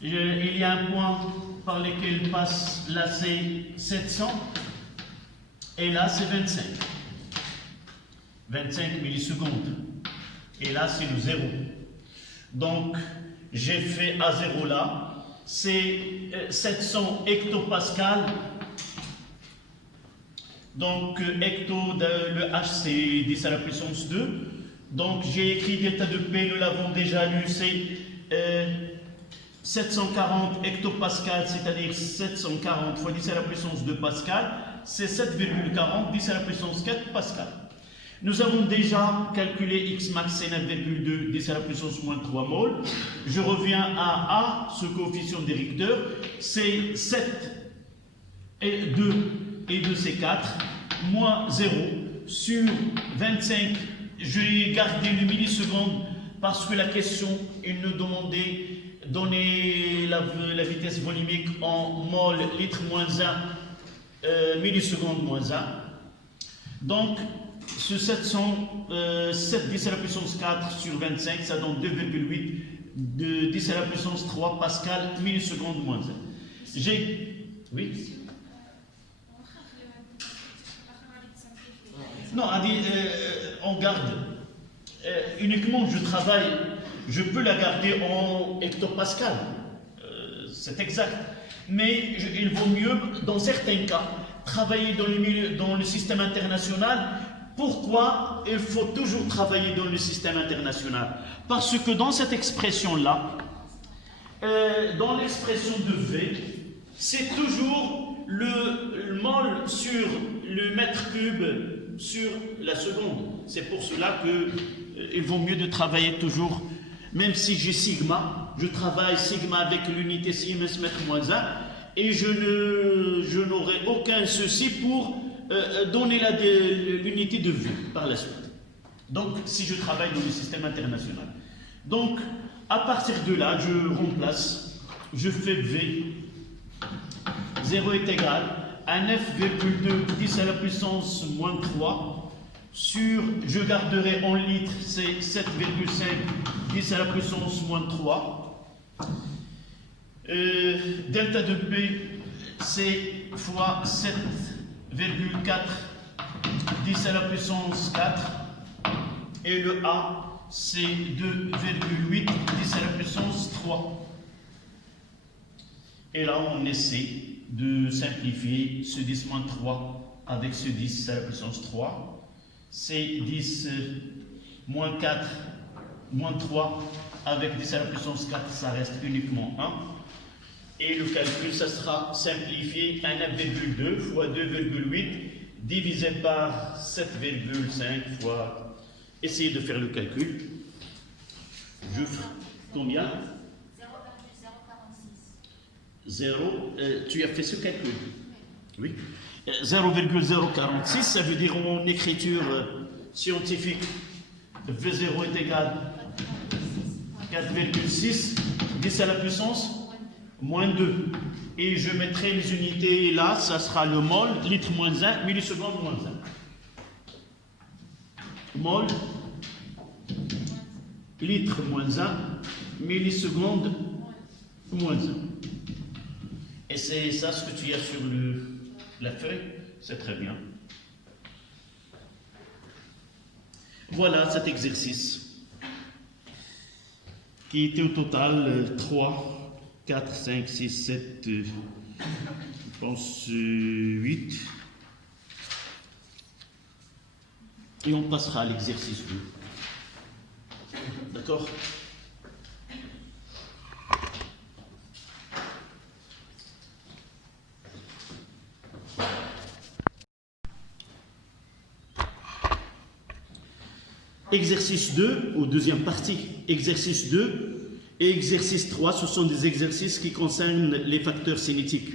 il y a un point par lequel passe, là c'est 700, et là c'est 25 millisecondes, et là c'est le 0. Donc j'ai fait A0 là, c'est 700 hectopascales. Donc hecto, le H c'est 10 à la puissance 2. Donc j'ai écrit delta de P, nous l'avons déjà lu, c'est 740 hectopascales, c'est-à-dire 740 fois 10 à la puissance 2 pascal, c'est 7,40, 10 à la puissance 4 pascal. Nous avons déjà calculé x max, c'est 9,2, 10 à la puissance moins 3 mol. Je reviens à A, ce coefficient directeur, c'est 7 et 2 et 2 c'est 4, moins 0 sur 25. J'ai gardé le milliseconde parce que la question, il nous demandait donner la vitesse volumique en mol litre moins 1, milliseconde moins 1. Donc, ce 7 10 à la puissance 4 sur 25, ça donne 2,8 de 10 à la puissance 3 pascal milliseconde moins 1. J'ai... Oui. Non, on garde. Uniquement, je travaille, je peux la garder en hectopascal. C'est exact. Mais il vaut mieux, dans certains cas, travailler dans le système international. Pourquoi il faut toujours travailler dans le système international? Parce que dans cette expression-là, dans l'expression de V, c'est toujours le mol sur le mètre cube sur la seconde. C'est pour cela qu'il vaut mieux de travailler toujours, même si j'ai sigma, je travaille sigma avec l'unité Siemens mètre moins 1, et je n'aurai aucun souci pour donner l'unité de V par la suite. Donc, si je travaille dans le système international. Donc, à partir de là, je remplace, je fais V, 0 est égal à 9,2 10 à la puissance moins 3 sur, je garderai en litres, c'est 7,5 10 à la puissance moins 3. Delta de P, c'est fois 7,4 10 à la puissance 4. Et le A, c'est 2,8 10 à la puissance 3. Et là, on essaie de simplifier ce 10 moins 3 avec ce 10 à la puissance 3. C'est 10 moins 4 moins 3 avec 10 à la puissance 4, ça reste uniquement 1. Et le calcul, ça sera simplifié à 9,2 fois 2,8 divisé par 7,5 fois... Essayez de faire le calcul. Je ferai combien? 0, tu as fait ce calcul? Oui. 0,046, ça veut dire en écriture scientifique, V0 est égal à 4,6, 10 à la puissance, moins 2. Et je mettrai les unités là, ça sera le mol, litre moins 1, milliseconde moins 1. Mol, litre moins 1, milliseconde moins 1. Et c'est ça ce que tu as sur la feuille, c'est très bien. Voilà cet exercice qui était au total 3, 4, 5, 6, 7, pense 8. Et on passera à l'exercice 2. D'accord? Exercice 2, ou deuxième partie, exercice 2 et exercice 3, ce sont des exercices qui concernent les facteurs cinétiques.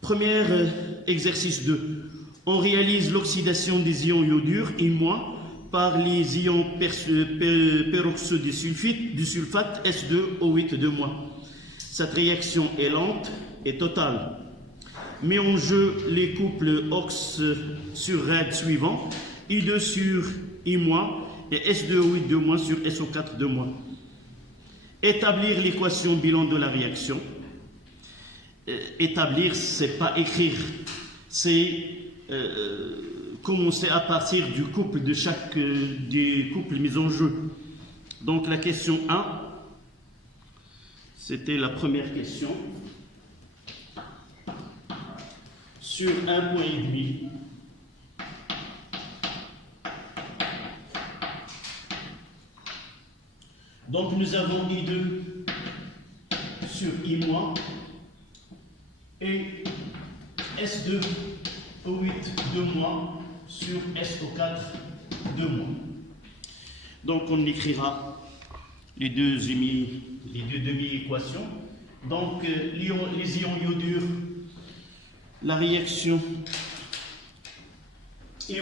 Premier exercice 2, on réalise l'oxydation des ions iodure I- par les ions peroxyde du sulfate S2O8-2-. Cette réaction est lente et totale. Met en jeu les couples OX sur RAD suivants, I2 sur I- et S2O8-2- sur SO4-2-. Établir l'équation bilan de la réaction. Établir, c'est pas écrire, c'est commencer à partir du couple de chaque des couples mis en jeu. Donc la question 1, c'était la première question. Sur 1,5 point. Donc nous avons I2 sur I- et S2O8-2- sur SO4-2-. Donc on écrira les deux demi-équations. Donc les ions iodure, la réaction I-,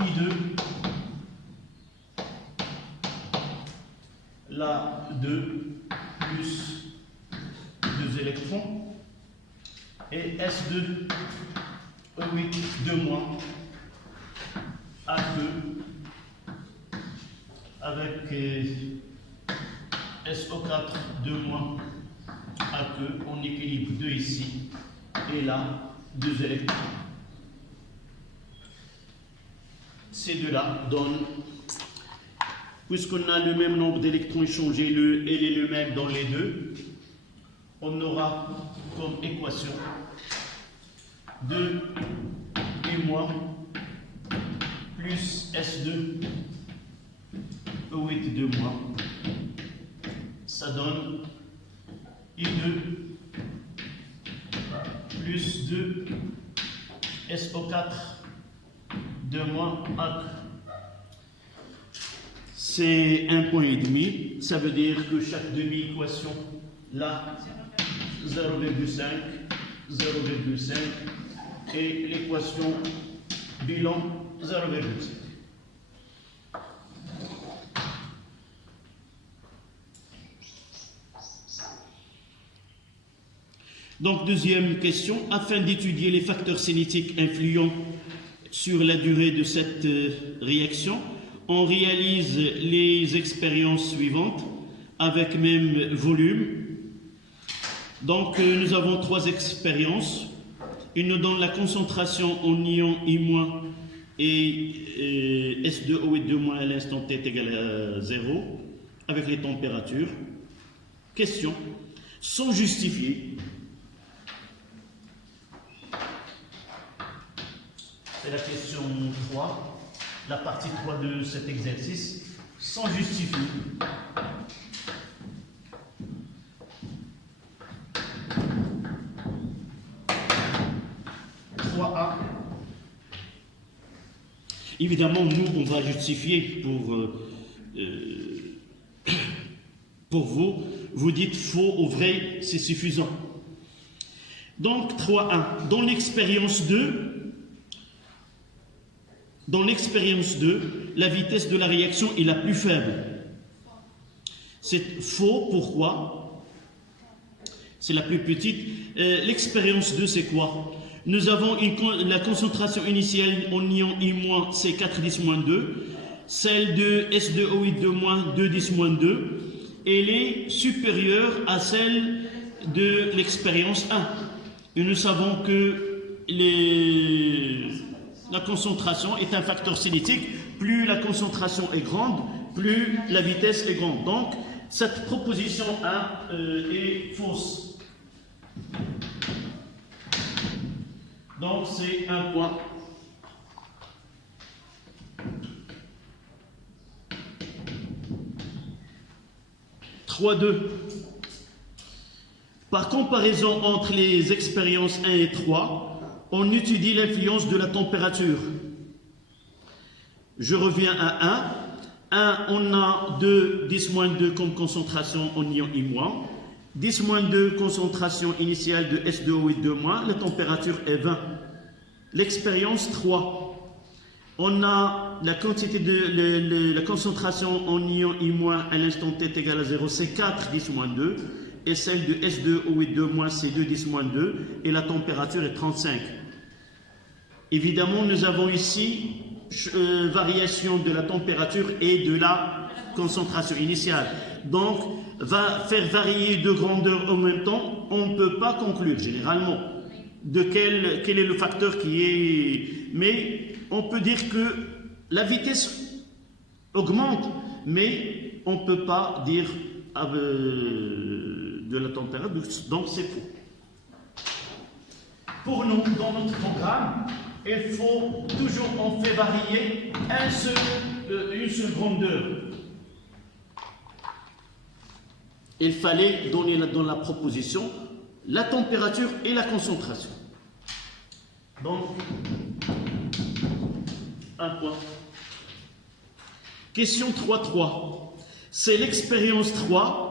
I2, la 2 plus 2 électrons, et S2O8-2- A2 avec SO4-2- A2, on équilibre 2 ici, et là 2 électrons. Ces deux-là donnent, puisqu'on a le même nombre d'électrons échangés, L est le même dans les deux, on aura comme équation 2 I- plus S2O8-2-. Ça donne I2 plus 2 SO4-2- A2. C'est 1,5 point. Ça veut dire que chaque demi-équation, là, 0,5, 0,5, et l'équation bilan, 0,5. Donc, deuxième question, afin d'étudier les facteurs cinétiques influents sur la durée de cette réaction, on réalise les expériences suivantes avec même volume. Donc, nous avons 3 expériences. Une nous donne la concentration en ion I- et S2O8-2- à l'instant T est égal à 0, avec les températures. Question, sans justifier. C'est la question 3, la partie 3 de cet exercice, sans justifier. Évidemment, nous, on va justifier pour vous. Vous dites faux ou vrai, c'est suffisant. Donc, 3.1. Dans l'expérience 2, la vitesse de la réaction est la plus faible. C'est faux, pourquoi? C'est la plus petite. L'expérience 2, c'est quoi? Nous avons la concentration initiale en ion I-, c'est 4-10-2. Celle de S2O8-2-, 2-10-2. Elle est supérieure à celle de l'expérience 1. Et nous savons que la concentration est un facteur cinétique. Plus la concentration est grande, plus la vitesse est grande. Donc, cette proposition 1 est fausse. Donc, c'est un point. « 3.2. Par comparaison entre les expériences 1 et 3, on étudie l'influence de la température. Je reviens à 1. 1, on a 2, 10-2 comme concentration en ion I-. 10-2 concentration initiale de S2O8-2-, la température est 20. L'expérience 3. On a la quantité de la concentration en ion I- à l'instant t est égal à 0, c'est 4 10-2, et celle de S2O8-2-, c'est 2 10-2, et la température est 35. Évidemment, nous avons ici variation de la température et de la concentration initiale. Donc, va faire varier deux grandeurs en même temps, on ne peut pas conclure généralement de quel est le facteur qui est... Mais on peut dire que la vitesse augmente, mais on ne peut pas dire de la température, donc c'est faux. Pour nous, dans notre programme, il faut toujours, on fait varier une seule grandeur. Il fallait donner dans la proposition la température et la concentration. Donc, un point. Question 3.3. C'est l'expérience 3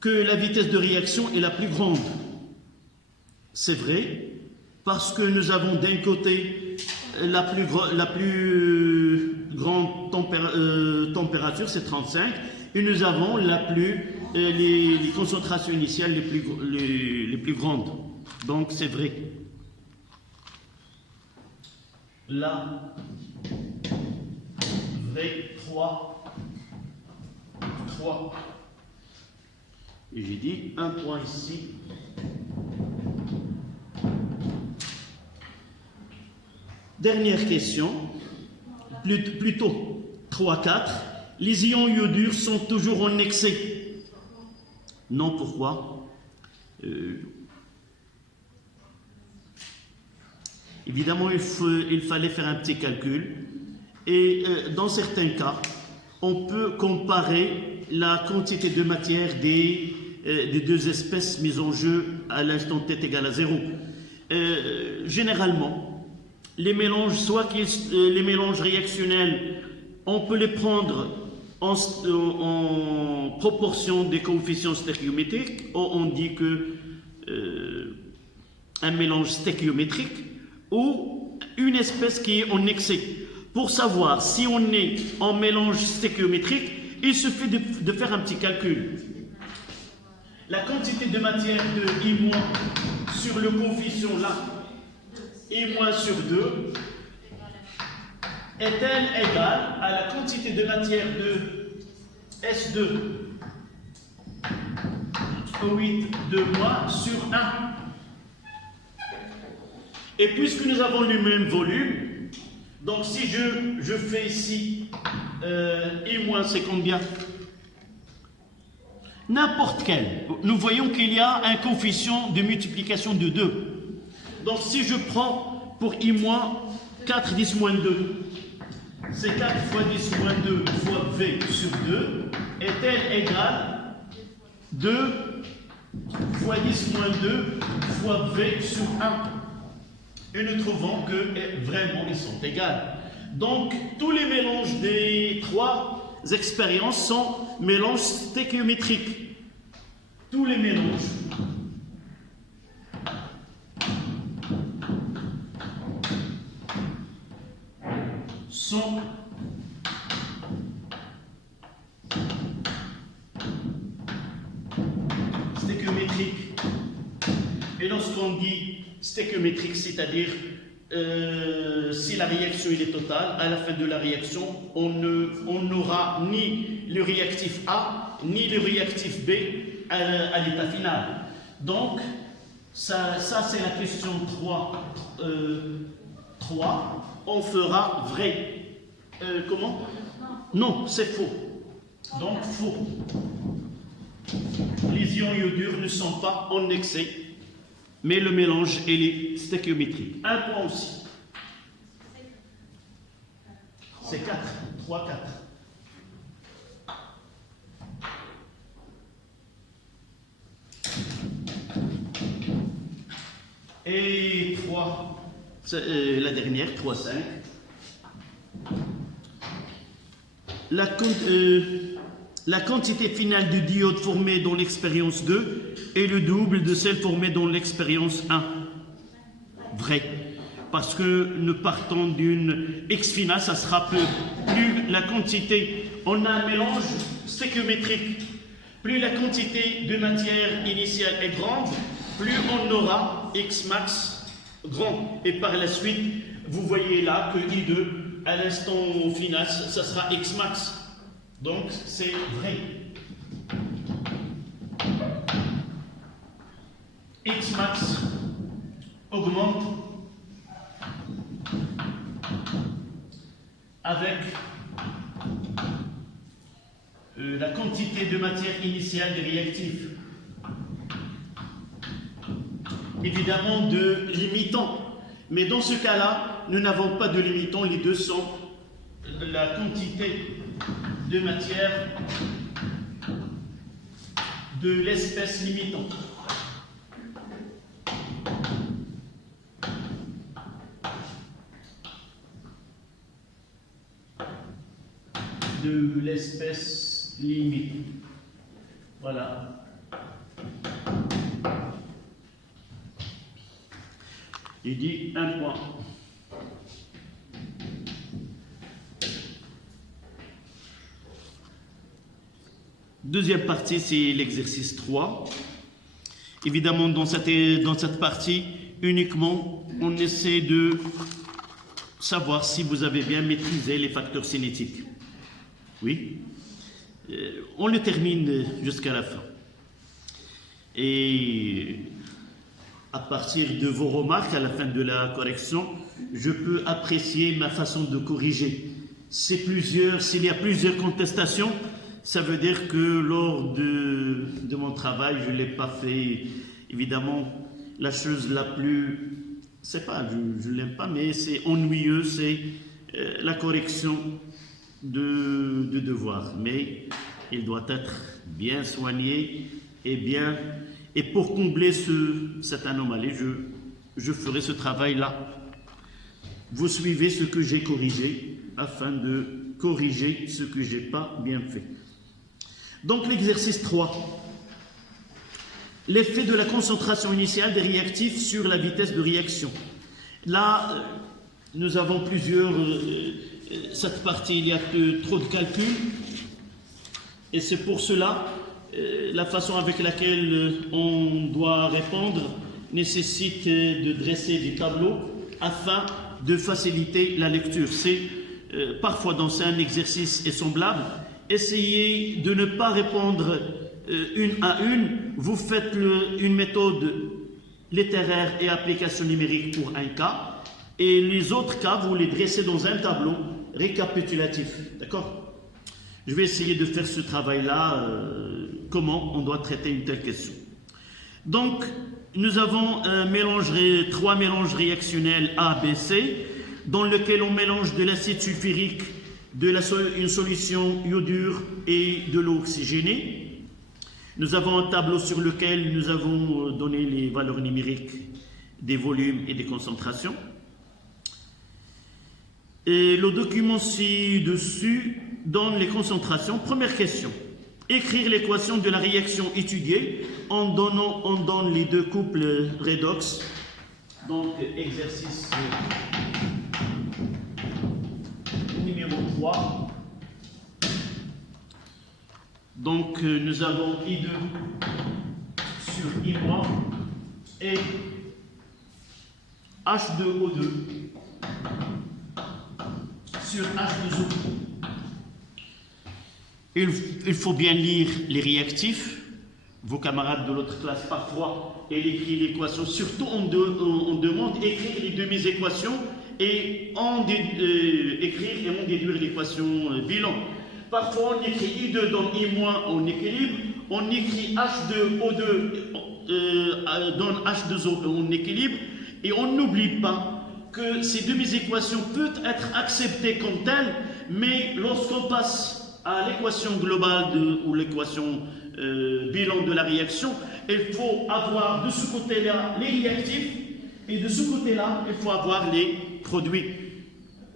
que la vitesse de réaction est la plus grande. C'est vrai, parce que nous avons d'un côté la plus grande température, c'est 35, et nous avons les concentrations initiales les plus grandes. Donc c'est vrai. Là, vrai, 3. Et j'ai dit un point ici. Dernière question, plutôt 3-4. Les ions iodures sont toujours en excès. Non, pourquoi? Évidemment, il fallait faire un petit calcul. Et dans certains cas, on peut comparer la quantité de matière des deux espèces mises en jeu à l'instant t égale à 0. Généralement, les mélanges, les mélanges réactionnels, on peut les prendre en proportion des coefficients stéchiométriques. On dit que un mélange stéchiométrique ou une espèce qui est en excès. Pour savoir si on est en mélange stéchiométrique, il suffit de faire un petit calcul. La quantité de matière de I- sur le coefficient là, I- sur 2, est-elle égale à la quantité de matière de S2 O8 sur 1. Et puisque nous avons le même volume, donc si je fais ici I- c'est combien? N'importe quel. Nous voyons qu'il y a un coefficient de multiplication de 2. Donc si je prends pour I- 4 10-2, c'est 4 fois 10-2 fois V sur 2 est-elle égale 2 fois 10-2 fois V sur 1. Et nous trouvons que vraiment ils sont égales. Donc tous les mélanges des trois expériences sont mélanges stéchiométriques. Tous les mélanges sont stéchiométriques. Et lorsqu'on dit stéchiométrique, c'est-à-dire si la réaction est totale, à la fin de la réaction, on n'aura ni le réactif A, ni le réactif B à l'état final. Donc, ça c'est la question 3. On fera vrai. Comment? Non, c'est faux. Donc, faux. Les ions iodures ne sont pas en excès, mais le mélange est stéchiométrique. Un point aussi. C'est 4. 3, 4. Et 3, la dernière, 3, 5. La quantité finale du diode formée dans l'expérience 2 est le double de celle formée dans l'expérience 1. Vrai. Parce que nous partons d'une X finale, ça sera plus la quantité. On a un mélange stéchiométrique. Plus la quantité de matière initiale est grande, plus on aura X max grand. Et par la suite, vous voyez là que I2, à l'instant final, ça sera X max. Donc, c'est vrai. X max augmente avec la quantité de matière initiale des réactifs. Évidemment, de limitants. Mais dans ce cas-là, nous n'avons pas de limitants. Les deux sont la quantité de matière de l'espèce limitante. De l'espèce limite. Voilà. Il dit un point. Deuxième partie, c'est l'exercice 3. Évidemment, dans cette partie, uniquement, on essaie de savoir si vous avez bien maîtrisé les facteurs cinétiques. Oui. On le termine jusqu'à la fin. Et à partir de vos remarques, à la fin de la correction, je peux apprécier ma façon de corriger. S'il y a plusieurs contestations, ça veut dire que lors de mon travail, je ne l'ai pas fait. Évidemment, la chose la plus... C'est pas, je ne l'aime pas, mais c'est ennuyeux, c'est la correction de devoir. Mais il doit être bien soigné et pour combler cette anomalie, je ferai ce travail-là. Vous suivez ce que j'ai corrigé afin de corriger ce que je n'ai pas bien fait. Donc l'exercice 3. L'effet de la concentration initiale des réactifs sur la vitesse de réaction. Là, nous avons cette partie, il y a trop de calculs. Et c'est pour cela, la façon avec laquelle on doit répondre nécessite de dresser des tableaux afin de faciliter la lecture. C'est parfois dans un exercice semblable, essayez de ne pas répondre une à une. Vous faites une méthode littéraire et application numérique pour un cas, et les autres cas, vous les dressez dans un tableau récapitulatif. D'accord? Je vais essayer de faire ce travail-là, comment on doit traiter une telle question. Donc, nous avons trois mélanges réactionnels A, B, C, dans lequel on mélange de l'acide sulfurique, une solution iodure et de l'eau oxygénée. Nous avons un tableau sur lequel nous avons donné les valeurs numériques des volumes et des concentrations. Et le document ci-dessus donne les concentrations. Première question. Écrire l'équation de la réaction étudiée on donne les deux couples redox. Donc, exercice numéro 3. Donc, nous avons I2 sur I- et H2O2 sur H2O. Il faut bien lire les réactifs. Vos camarades de l'autre classe, parfois, ils écrivent l'équation. Surtout, on demande d'écrire les demi-équations et écrire et on déduire l'équation bilan. Parfois, on écrit I2 donne I- en équilibre. On écrit H2O2 donne H2O en équilibre. Et on n'oublie pas que ces demi-équations peuvent être acceptées comme telles, mais lorsqu'on passe à l'équation globale ou l'équation bilan de la réaction, il faut avoir de ce côté-là les réactifs et de ce côté-là, il faut avoir les produits.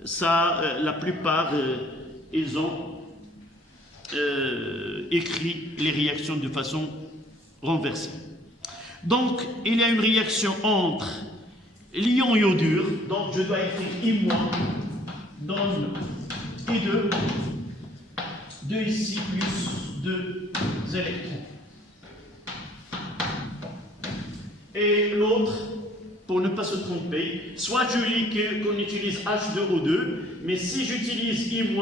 Ça, la plupart, ils ont écrit les réactions de façon renversée. Donc, il y a une réaction entre l'ion iodure, donc je dois écrire I- donne I2, 2 ici plus 2 électrons. Et l'autre, pour ne pas se tromper, soit je lis qu'on utilise H2O2, mais si j'utilise I-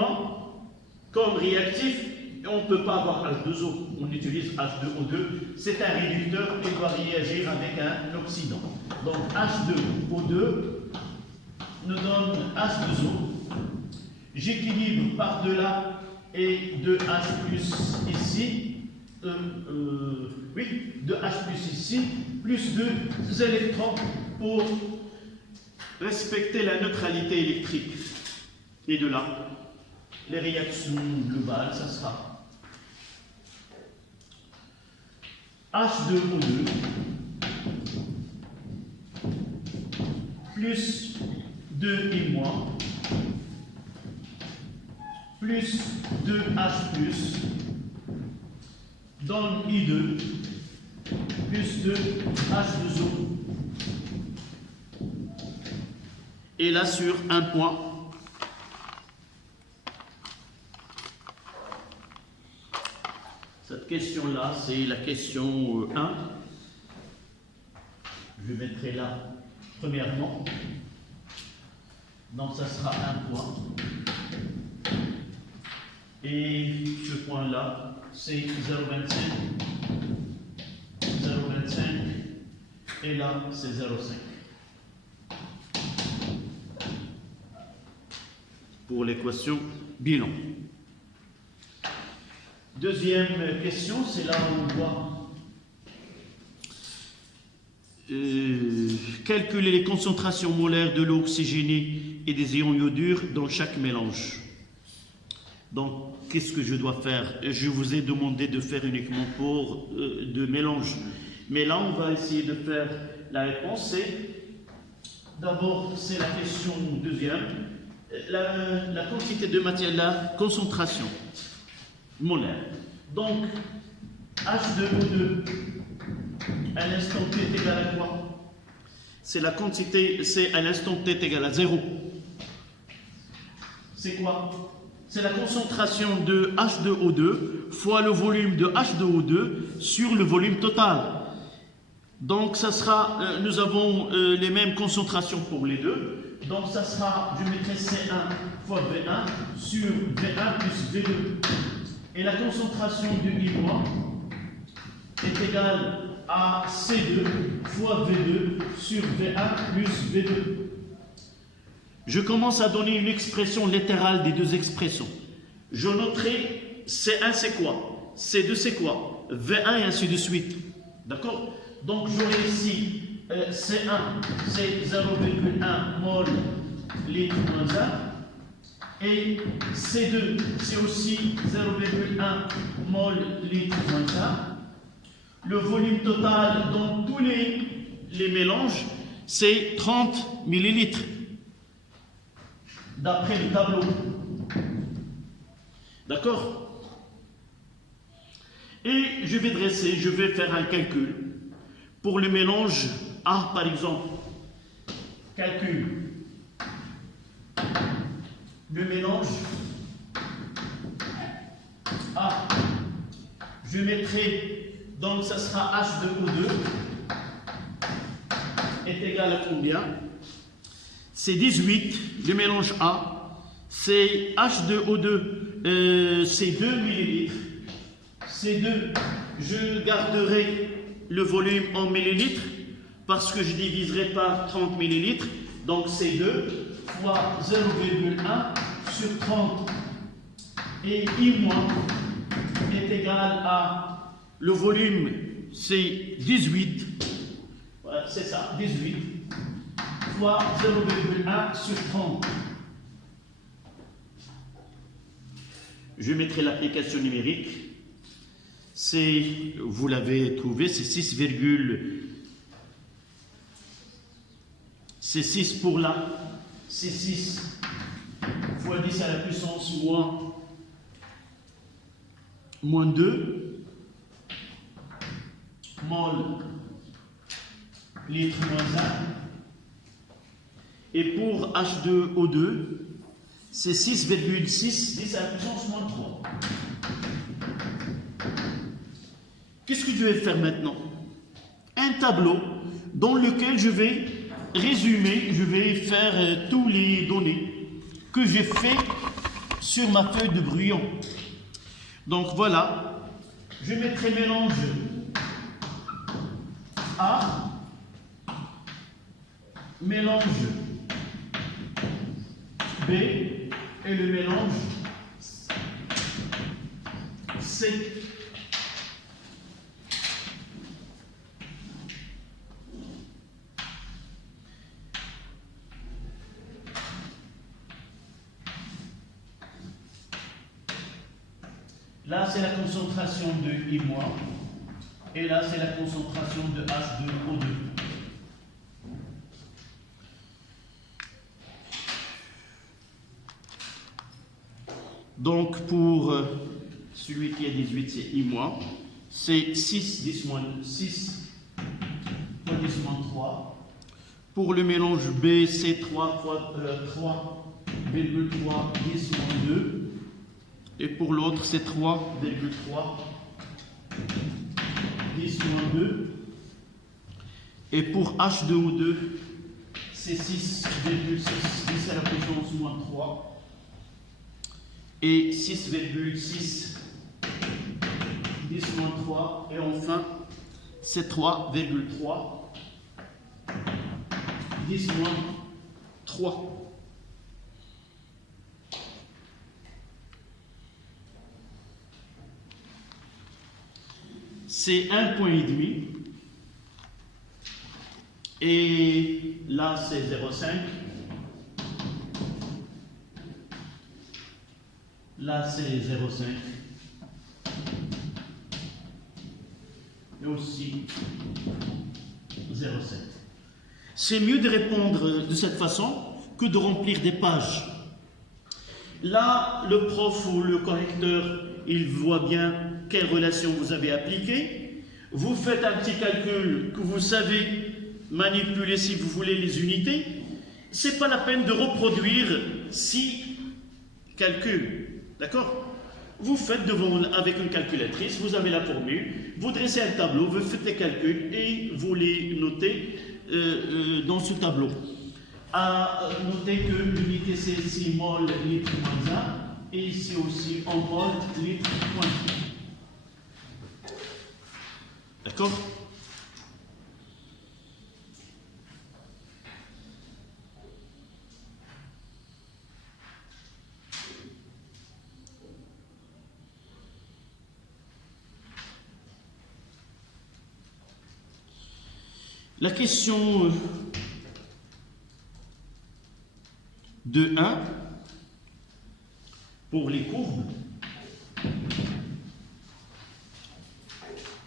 comme réactif, on ne peut pas avoir H2O, on utilise H2O2, c'est un réducteur qui doit réagir avec un oxydant. Donc H2O2 nous donne H2O, j'équilibre par-delà et 2H plus ici, oui, 2H plus ici, plus 2 électrons pour respecter la neutralité électrique. Et de là, les réactions globales, ça sera H2O2 plus 2I- plus 2H plus donne I2 plus 2H2O. Et là sur un point, cette question-là, c'est la question 1. Je mettrai là, premièrement. Donc, ça sera un point. Et ce point-là, c'est 0,25. 0,25. Et là, c'est 0,5. Pour l'équation bilan. Deuxième question, c'est là où on voit calculer les concentrations molaires de l'eau oxygénée et des ions iodures dans chaque mélange. Donc, qu'est-ce que je dois faire? Je vous ai demandé de faire uniquement pour de mélange. Mais là, on va essayer de faire la réponse. D'abord, c'est la question deuxième. La quantité de matière, la concentration molaire. Donc, H2O2 à l'instant t est égal à quoi? C'est la quantité, c'est à l'instant t est égal à 0. C'est quoi? C'est la concentration de H2O2 fois le volume de H2O2 sur le volume total. Donc, ça sera, nous avons les mêmes concentrations pour les deux. Donc, ça sera, je mettrai C1 fois V1 sur V1 plus V2. Et la concentration de I- est égale à C2 fois V2 sur V1 plus V2. Je commence à donner une expression littérale des deux expressions. Je noterai C1 c'est quoi? C2 c'est quoi? V1 et ainsi de suite. D'accord? Donc j'aurai ici C1 c'est 0,1 mol litre moins 1. Et C2, c'est aussi 0,1 mol litre moins 1. Le volume total dans tous les mélanges, c'est 30 millilitres, d'après le tableau. D'accord? Et je vais faire un calcul. Pour le mélange A, par exemple, calcul. Le mélange A, je mettrai, donc ça sera H2O2 est égal à combien? C'est 18, le mélange A, c'est H2O2, c'est 2 millilitres. C'est 2, je garderai le volume en millilitres parce que je diviserai par 30 millilitres, donc c'est 2 fois 0,1 sur 30 et I- est égal à, le volume c'est 18, voilà, c'est ça, 18, fois 0,1 sur 30. Je mettrai l'application numérique. C'est, vous l'avez trouvé, c'est 6, c'est 6 pour là, c'est 6 fois 10 à la puissance moins 2 mol litre moins 1. Et pour H2O2, c'est 6,6 10 à la puissance moins 3. Qu'est-ce que je vais faire maintenant? Un tableau dans lequel je vais résumer, je vais faire tous les données que j'ai fait sur ma feuille de brouillon. Donc voilà, je mettrai mélange A, mélange B et le mélange C. Là, c'est la concentration de I-, et là, c'est la concentration de H2O2. Donc, pour celui qui a 18, c'est I-, c'est 6, 10 moins 6 fois 10 moins 3. Pour le mélange B, c'est 3 fois 3,3, 10 moins 2. Et pour l'autre, c'est 3,3, 10 moins 2. Et pour H2O2, c'est 6,6, 10 à la puissance moins 3. Et 6,6, 10 moins 3. Et enfin, c'est 3,3, 10 moins 3. C'est 1,5 point. Et là, c'est 0,5. Là, c'est 0,5. Et aussi 0,7. C'est mieux de répondre de cette façon que de remplir des pages. Là, le prof ou le correcteur, il voit bien quelle relation vous avez appliquée. Vous faites un petit calcul que vous savez manipuler si vous voulez les unités. Ce n'est pas la peine de reproduire 6 calculs. D'accord? Vous faites avec une calculatrice, vous avez la formule, vous dressez un tableau, vous faites les calculs et vous les notez dans ce tableau. À noter que l'unité c'est 6 mol litre moins 1 et ici aussi en mol litre moins 1. D'accord? La question de 1 pour les courbes,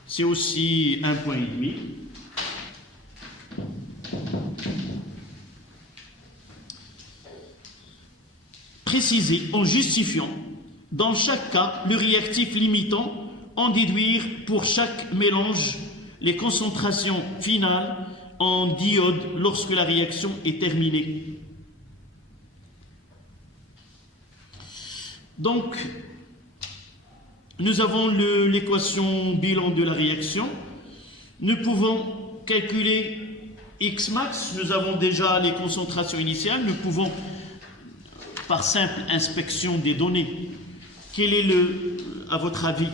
c'est aussi 1,5 point. Préciser en justifiant, dans chaque cas, le réactif limitant, en déduire pour chaque mélange les concentrations finales en diode lorsque la réaction est terminée. Donc, nous avons l'équation bilan de la réaction. Nous pouvons calculer X max. Nous avons déjà les concentrations initiales. Nous pouvons, par simple inspection des données, quel est à votre avis,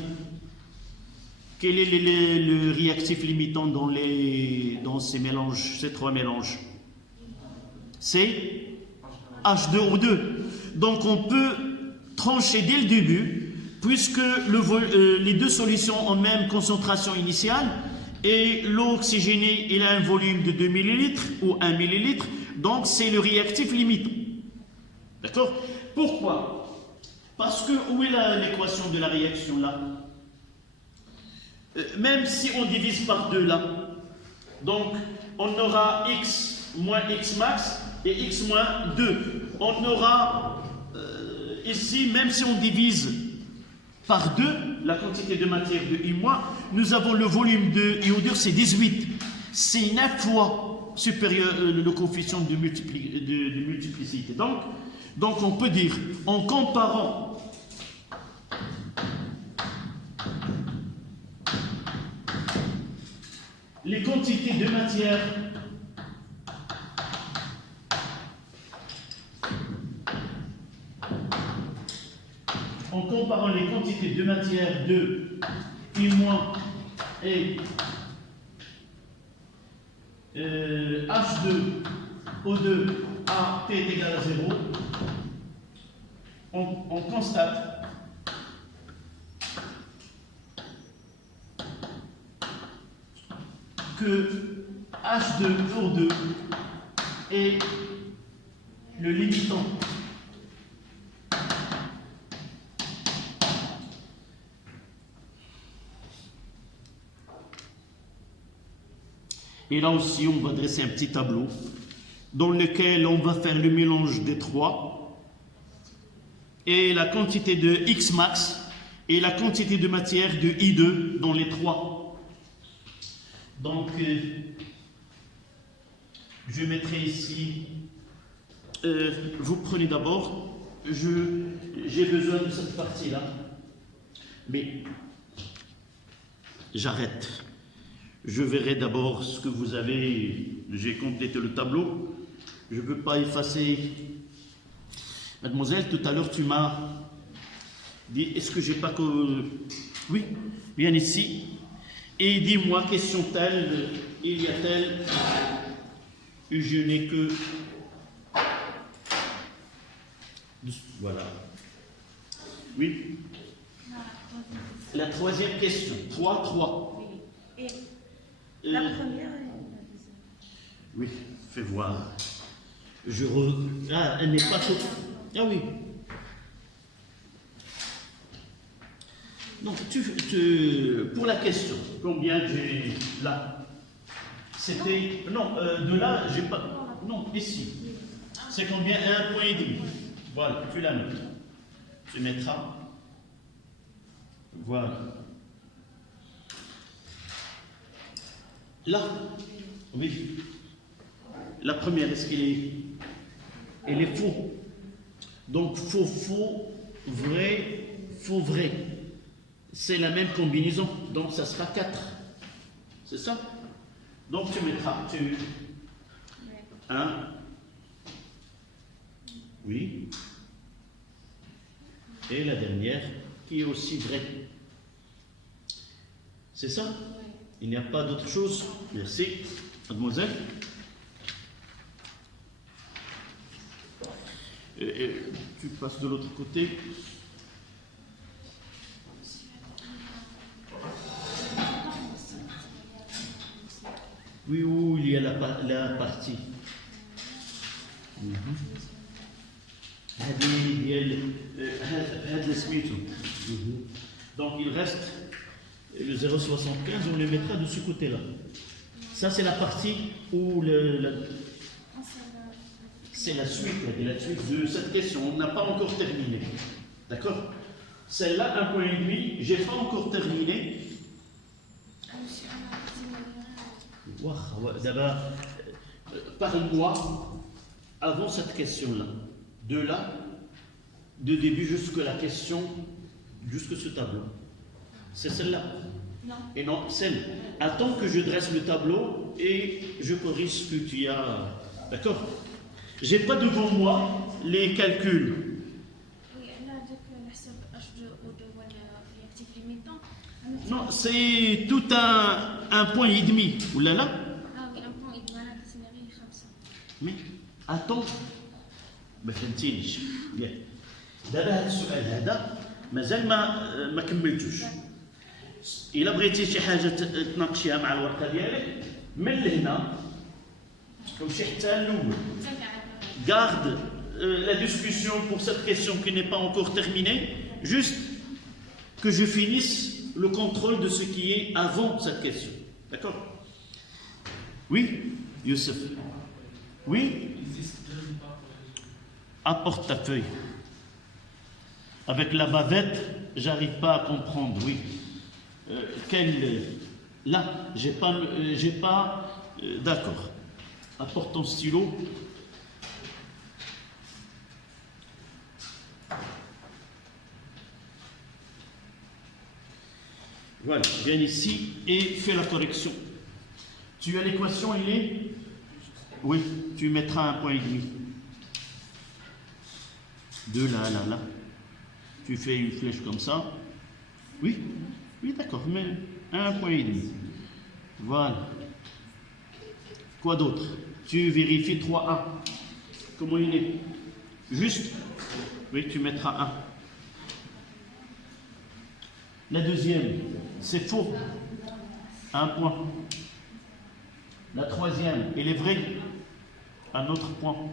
quel est le réactif limitant dans ces mélanges, ces trois mélanges? C'est H2O2. Donc on peut tranché dès le début, puisque les deux solutions ont même concentration initiale, et l'eau oxygénée, il a un volume de 2 millilitres ou 1 millilitre, donc c'est le réactif limitant. D'accord? Pourquoi? Parce que où est l'équation de la réaction là? Même si on divise par 2 là, donc on aura x moins x max et x moins 2. On aura ici, même si on divise par 2 la quantité de matière de I-, nous avons le volume de iodure, c'est 18. C'est 9 fois supérieur le coefficient de multiplicité. Donc on peut dire, en comparant les quantités de matière de I- et H2O2 à T est égal à 0, on constate que H2O2 est le limitant et là aussi on va dresser un petit tableau dans lequel on va faire le mélange des trois et la quantité de X max et la quantité de matière de I2 dans les trois. Donc je mettrai ici, vous prenez d'abord, j'ai besoin de cette partie-là, mais j'arrête. Je verrai d'abord ce que vous avez, j'ai complété le tableau, je ne veux pas effacer. Mademoiselle, tout à l'heure tu m'as dit, est-ce que j'ai pas que... Oui, viens ici, et dis-moi, question telle, il y a telle, je n'ai que... Voilà. Oui. La troisième question. 3. Oui. Et la première et la deuxième. Oui, fais voir. Ah, elle n'est pas tout... Ah oui. Donc, pour la question, combien j'ai là? C'était... Non, de là, j'ai pas... Non, ici. C'est combien? 1,5 point. Voilà, tu la notes. Tu mettras. Voilà. Là, oui. La première, est-ce qu'elle est... Elle est faux. Donc, faux, vrai, faux, vrai. C'est la même combinaison. Donc, ça sera 4. C'est ça? Donc, tu mettras... 1. Oui. Et la dernière, qui est aussi vraie. C'est ça? Il n'y a pas d'autre chose? Merci. Mademoiselle? Tu passes de l'autre côté. Oui, où il y a la partie. Donc il reste le 0,75, on le mettra de ce côté-là. Ça c'est la partie où c'est la suite de cette question. On n'a pas encore terminé. D'accord? Celle-là, 1,5 point, j'ai pas encore terminé. D'abord, parle-moi avant cette question-là. De là, de début jusqu'à la question, jusqu'à ce tableau. C'est celle-là? Non. Et non, celle. Attends que je dresse le tableau et je corrige ce que tu as. D'accord? J'ai pas devant moi les calculs. Oui, là, H2O2 réactif limitant. Non, c'est tout un point et demi. Oulala. Ah oui, un point et demi, c'est Mais attends. ما فهمتينيش. Bien. دابا هذا السؤال هذا مازال ما كملتوش. الا بغيتي شي حاجه تناقشيها مع الورقه ديالك من لهنا تمشي حتى الاول. Garde la discussion pour cette question qui n'est pas encore terminée, juste que je finisse le contrôle de ce qui est avant cette question. D'accord? Oui, Youssef. Oui? Apporte ta feuille. Avec la bavette, j'arrive pas à comprendre, oui. Là, j'ai pas. D'accord. Apporte ton stylo. Voilà, viens ici et fais la correction. Tu as l'équation, il est? Oui, tu mettras 1,5 point. De là, là, là. Tu fais une flèche comme ça. Oui, oui, d'accord, mais 1,5 point. Voilà. Quoi d'autre? Tu vérifies 3A. Comment il est? Juste? Oui, tu mettras 1. La deuxième, c'est faux. 1 point. La troisième, elle est vraie. Un autre point.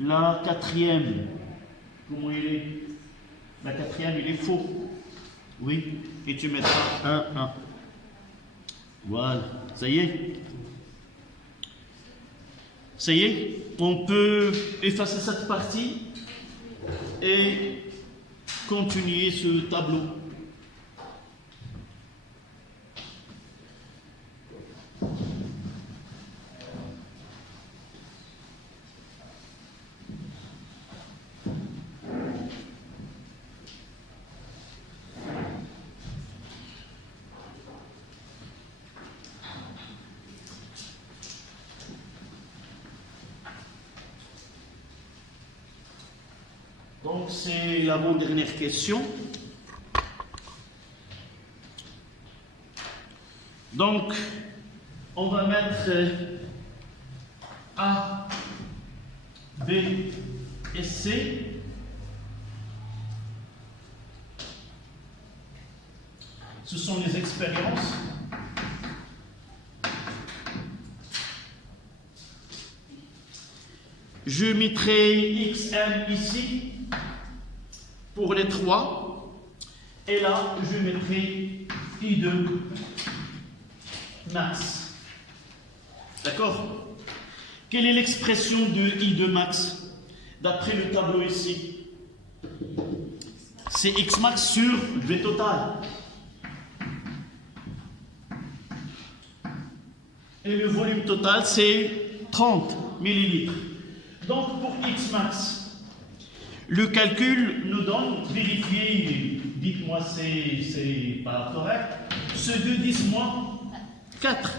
La quatrième, comment il est? La quatrième, il est faux. Oui, et tu mettras 1. Voilà, ça y est. Ça y est, on peut effacer cette partie et continuer ce tableau. Donc c'est l'avant-dernière question. Donc on va mettre A, B et C. Ce sont les expériences. Je mettrai XM ici pour les 3. Et là, je mettrai I2 max. D'accord? Quelle est l'expression de I2 max d'après le tableau ici? C'est X max sur V total. Et le volume total, c'est 30 millilitres. Donc, pour X max, le calcul nous donne, vérifiez, dites-moi c'est pas correct, ce 2 10 moins 4.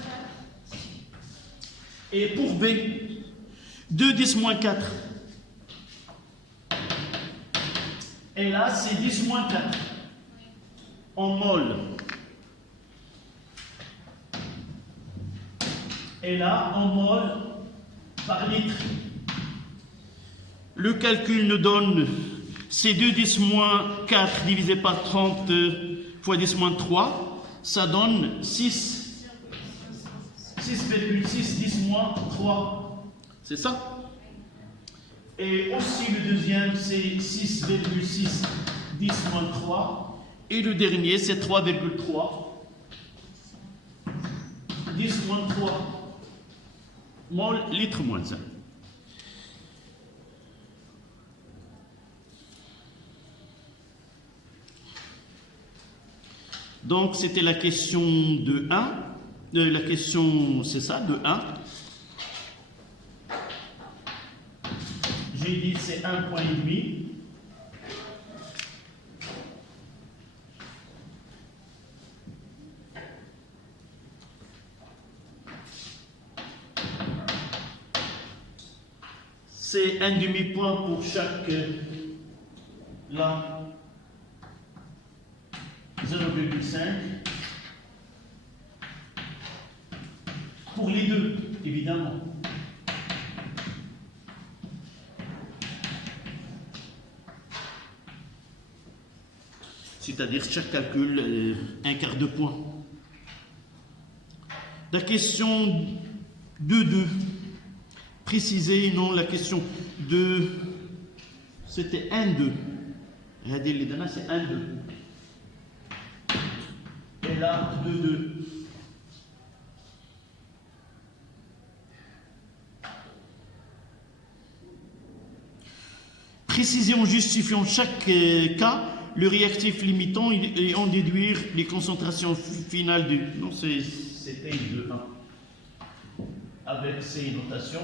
Et pour B, 2 10 moins 4. Et là, c'est 10 moins 4 en mol. Et là, en mol par litre. Le calcul nous donne c'est 2 10 moins 4 divisé par 30 fois 10 moins 3. Ça donne 6. 6,6 10 moins 3. C'est ça? Et aussi le deuxième, c'est 6,6 10 moins 3. Et le dernier, c'est 3,3. 10 moins 3. Mol litre moins 1. Donc, c'était la question de 1. La question, c'est ça, de 1. J'ai dit c'est 1,5 point. C'est un demi-point pour chaque là. 0,5 pour les deux, évidemment. c'est-à-dire chaque calcul, un quart de point. La question 2.2, préciser, non, la question 2, c'était 1.2. Regardez, les danas, c'est 1.2. Et là, 2.2. Préciser en justifiant chaque cas le réactif limitant et en déduire les concentrations finales du... Non, c'était 2.1 avec ces notations.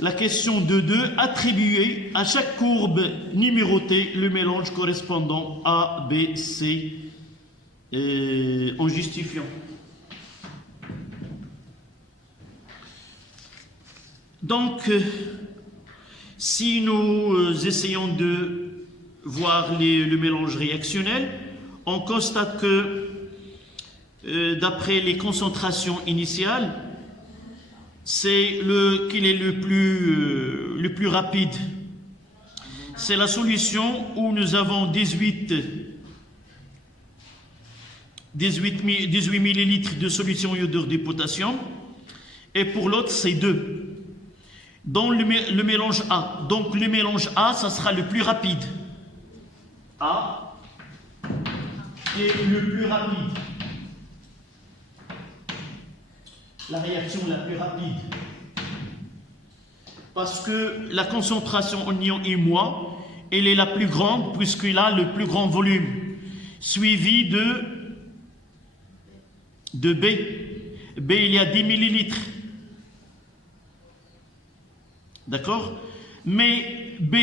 La question 2.2, attribuer à chaque courbe numérotée le mélange correspondant A, B, C en justifiant. Donc, si nous essayons de voir le mélange réactionnel, on constate que d'après les concentrations initiales, c'est qu'il est le plus rapide. C'est la solution où nous avons 18 millilitres de solution iodure de potassium, et pour l'autre, c'est 2. Dans le mélange A. Donc le mélange A, ça sera le plus rapide. A est le plus rapide. La réaction la plus rapide. Parce que la concentration en ion I-, elle est la plus grande puisqu'il a le plus grand volume. Suivi de B. B, il y a 10 millilitres. D'accord? Mais B,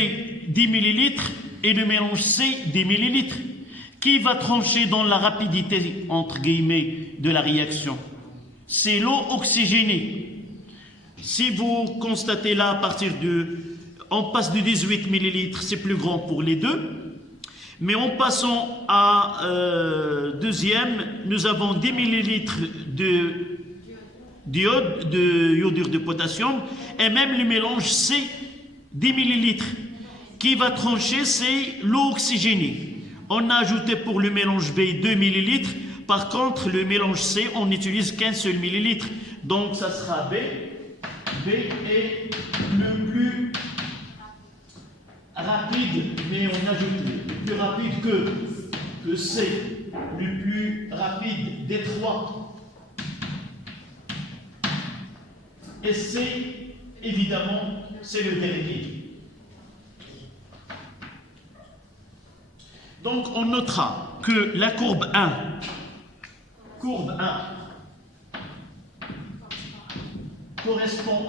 10 millilitres, et le mélange C, 10 millilitres. Qui va trancher dans la rapidité, entre guillemets, de la réaction? C'est l'eau oxygénée. Si vous constatez là, à partir on passe de 18 millilitres, c'est plus grand pour les deux. Mais en passant à deuxième, nous avons 10 millilitres d'iodure de potassium, et même le mélange C, 10 millilitres. Qui va trancher, c'est l'eau oxygénée. On a ajouté pour le mélange B 2 millilitres. Par contre, le mélange C, on n'utilise qu'un seul millilitre. Donc, ça sera B. B est le plus rapide, mais on ajoute le plus rapide que C, le plus rapide des trois. Et C, évidemment, c'est le dernier. Donc, on notera que la courbe 1, correspond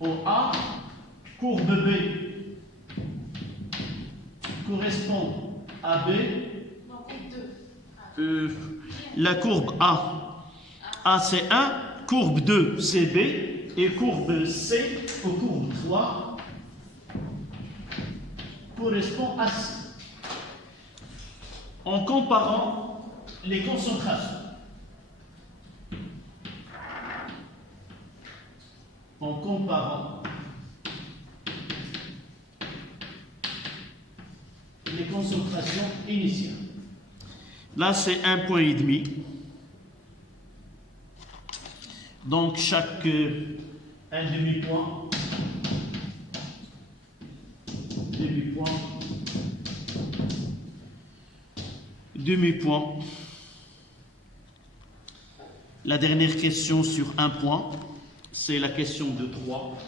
au A, courbe B correspond à B, la courbe A c'est 1, courbe 2 c'est B, et courbe C, ou courbe 3, correspond à C. En comparant les concentrations. En comparant les concentrations initiales. Là, c'est 1,5 point. Donc, chaque un demi-point, demi-point. La dernière question sur un point, c'est la question de 3.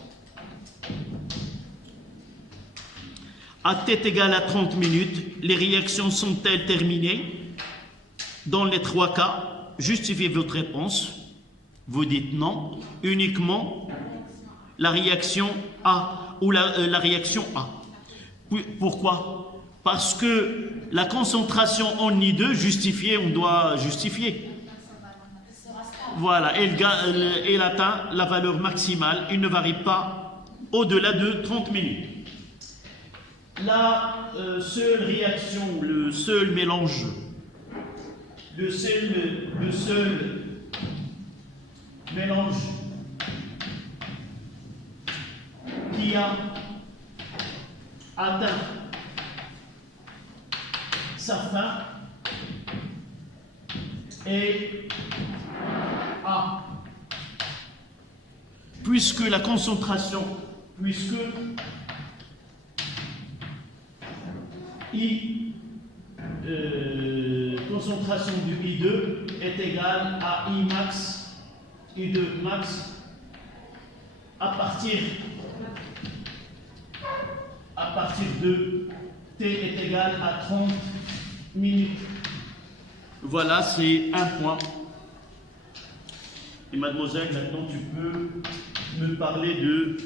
À t égale à 30 minutes, les réactions sont-elles terminées? Dans les 3 cas, justifiez votre réponse. Vous dites non, uniquement la réaction A ou la réaction A. Pourquoi? Parce que la concentration en I2 justifiée, on doit justifier. Voilà, elle atteint la valeur maximale, il ne varie pas au-delà de 30 minutes. La seule réaction, le seul mélange, le seul mélange qui a atteint sa fin est A. Puisque la concentration, puisque I, concentration du I2 est égale à I max, I2 max, à partir de T est égal à 30 minutes. Voilà, c'est un point. Et mademoiselle, maintenant tu peux me parler de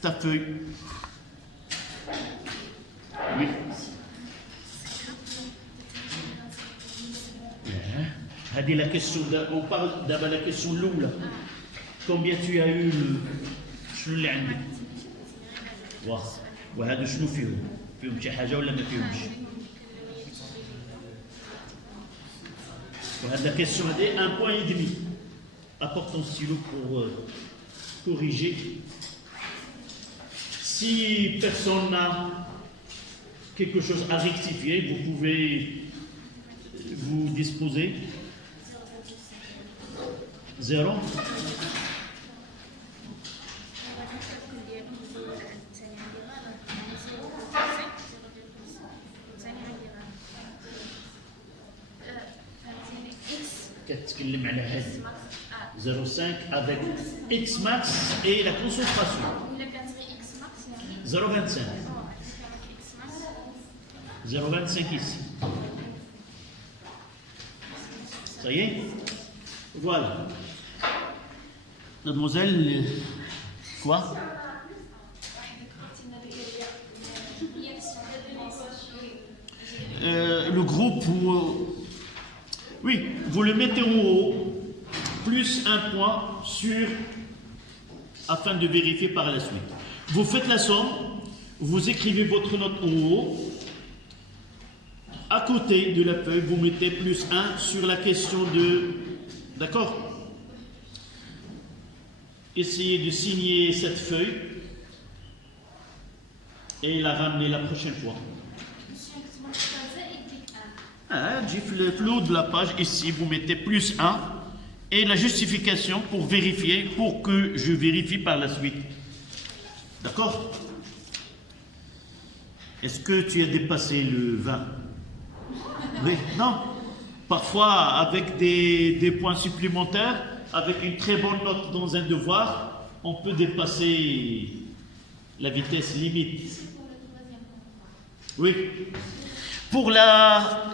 ta feuille. Oui. هذه la question, on parle d'abord la question l'oula. Combien tu as eu شنو اللي عندك؟ وهذا شنو فيهم؟ فيهم شي حاجة ولا ما فيهمش؟ وهذا la question هذه 1 point et demi. Apporte ton stylo pour corriger. Si personne n'a quelque chose à rectifier, vous pouvez vous disposer. 0. كتكلم على هذه 0,5 avec X max et la concentration. 0,25. 0,25 ici. Ça y est? Voilà. Mademoiselle, quoi? Le groupe, oui, vous le mettez en haut, plus un point sur, afin de vérifier par la suite. Vous faites la somme, vous écrivez votre note en haut, à côté de la feuille, vous mettez plus 1 sur la question de... D'accord? Essayez de signer cette feuille et la ramener la prochaine fois. Le haut de la page, ici, vous mettez plus 1 et la justification pour vérifier, pour que je vérifie par la suite. D'accord? Est-ce que tu as dépassé le 20? Oui, non. Parfois, avec des points supplémentaires, avec une très bonne note dans un devoir, on peut dépasser la vitesse limite. Oui. Pour la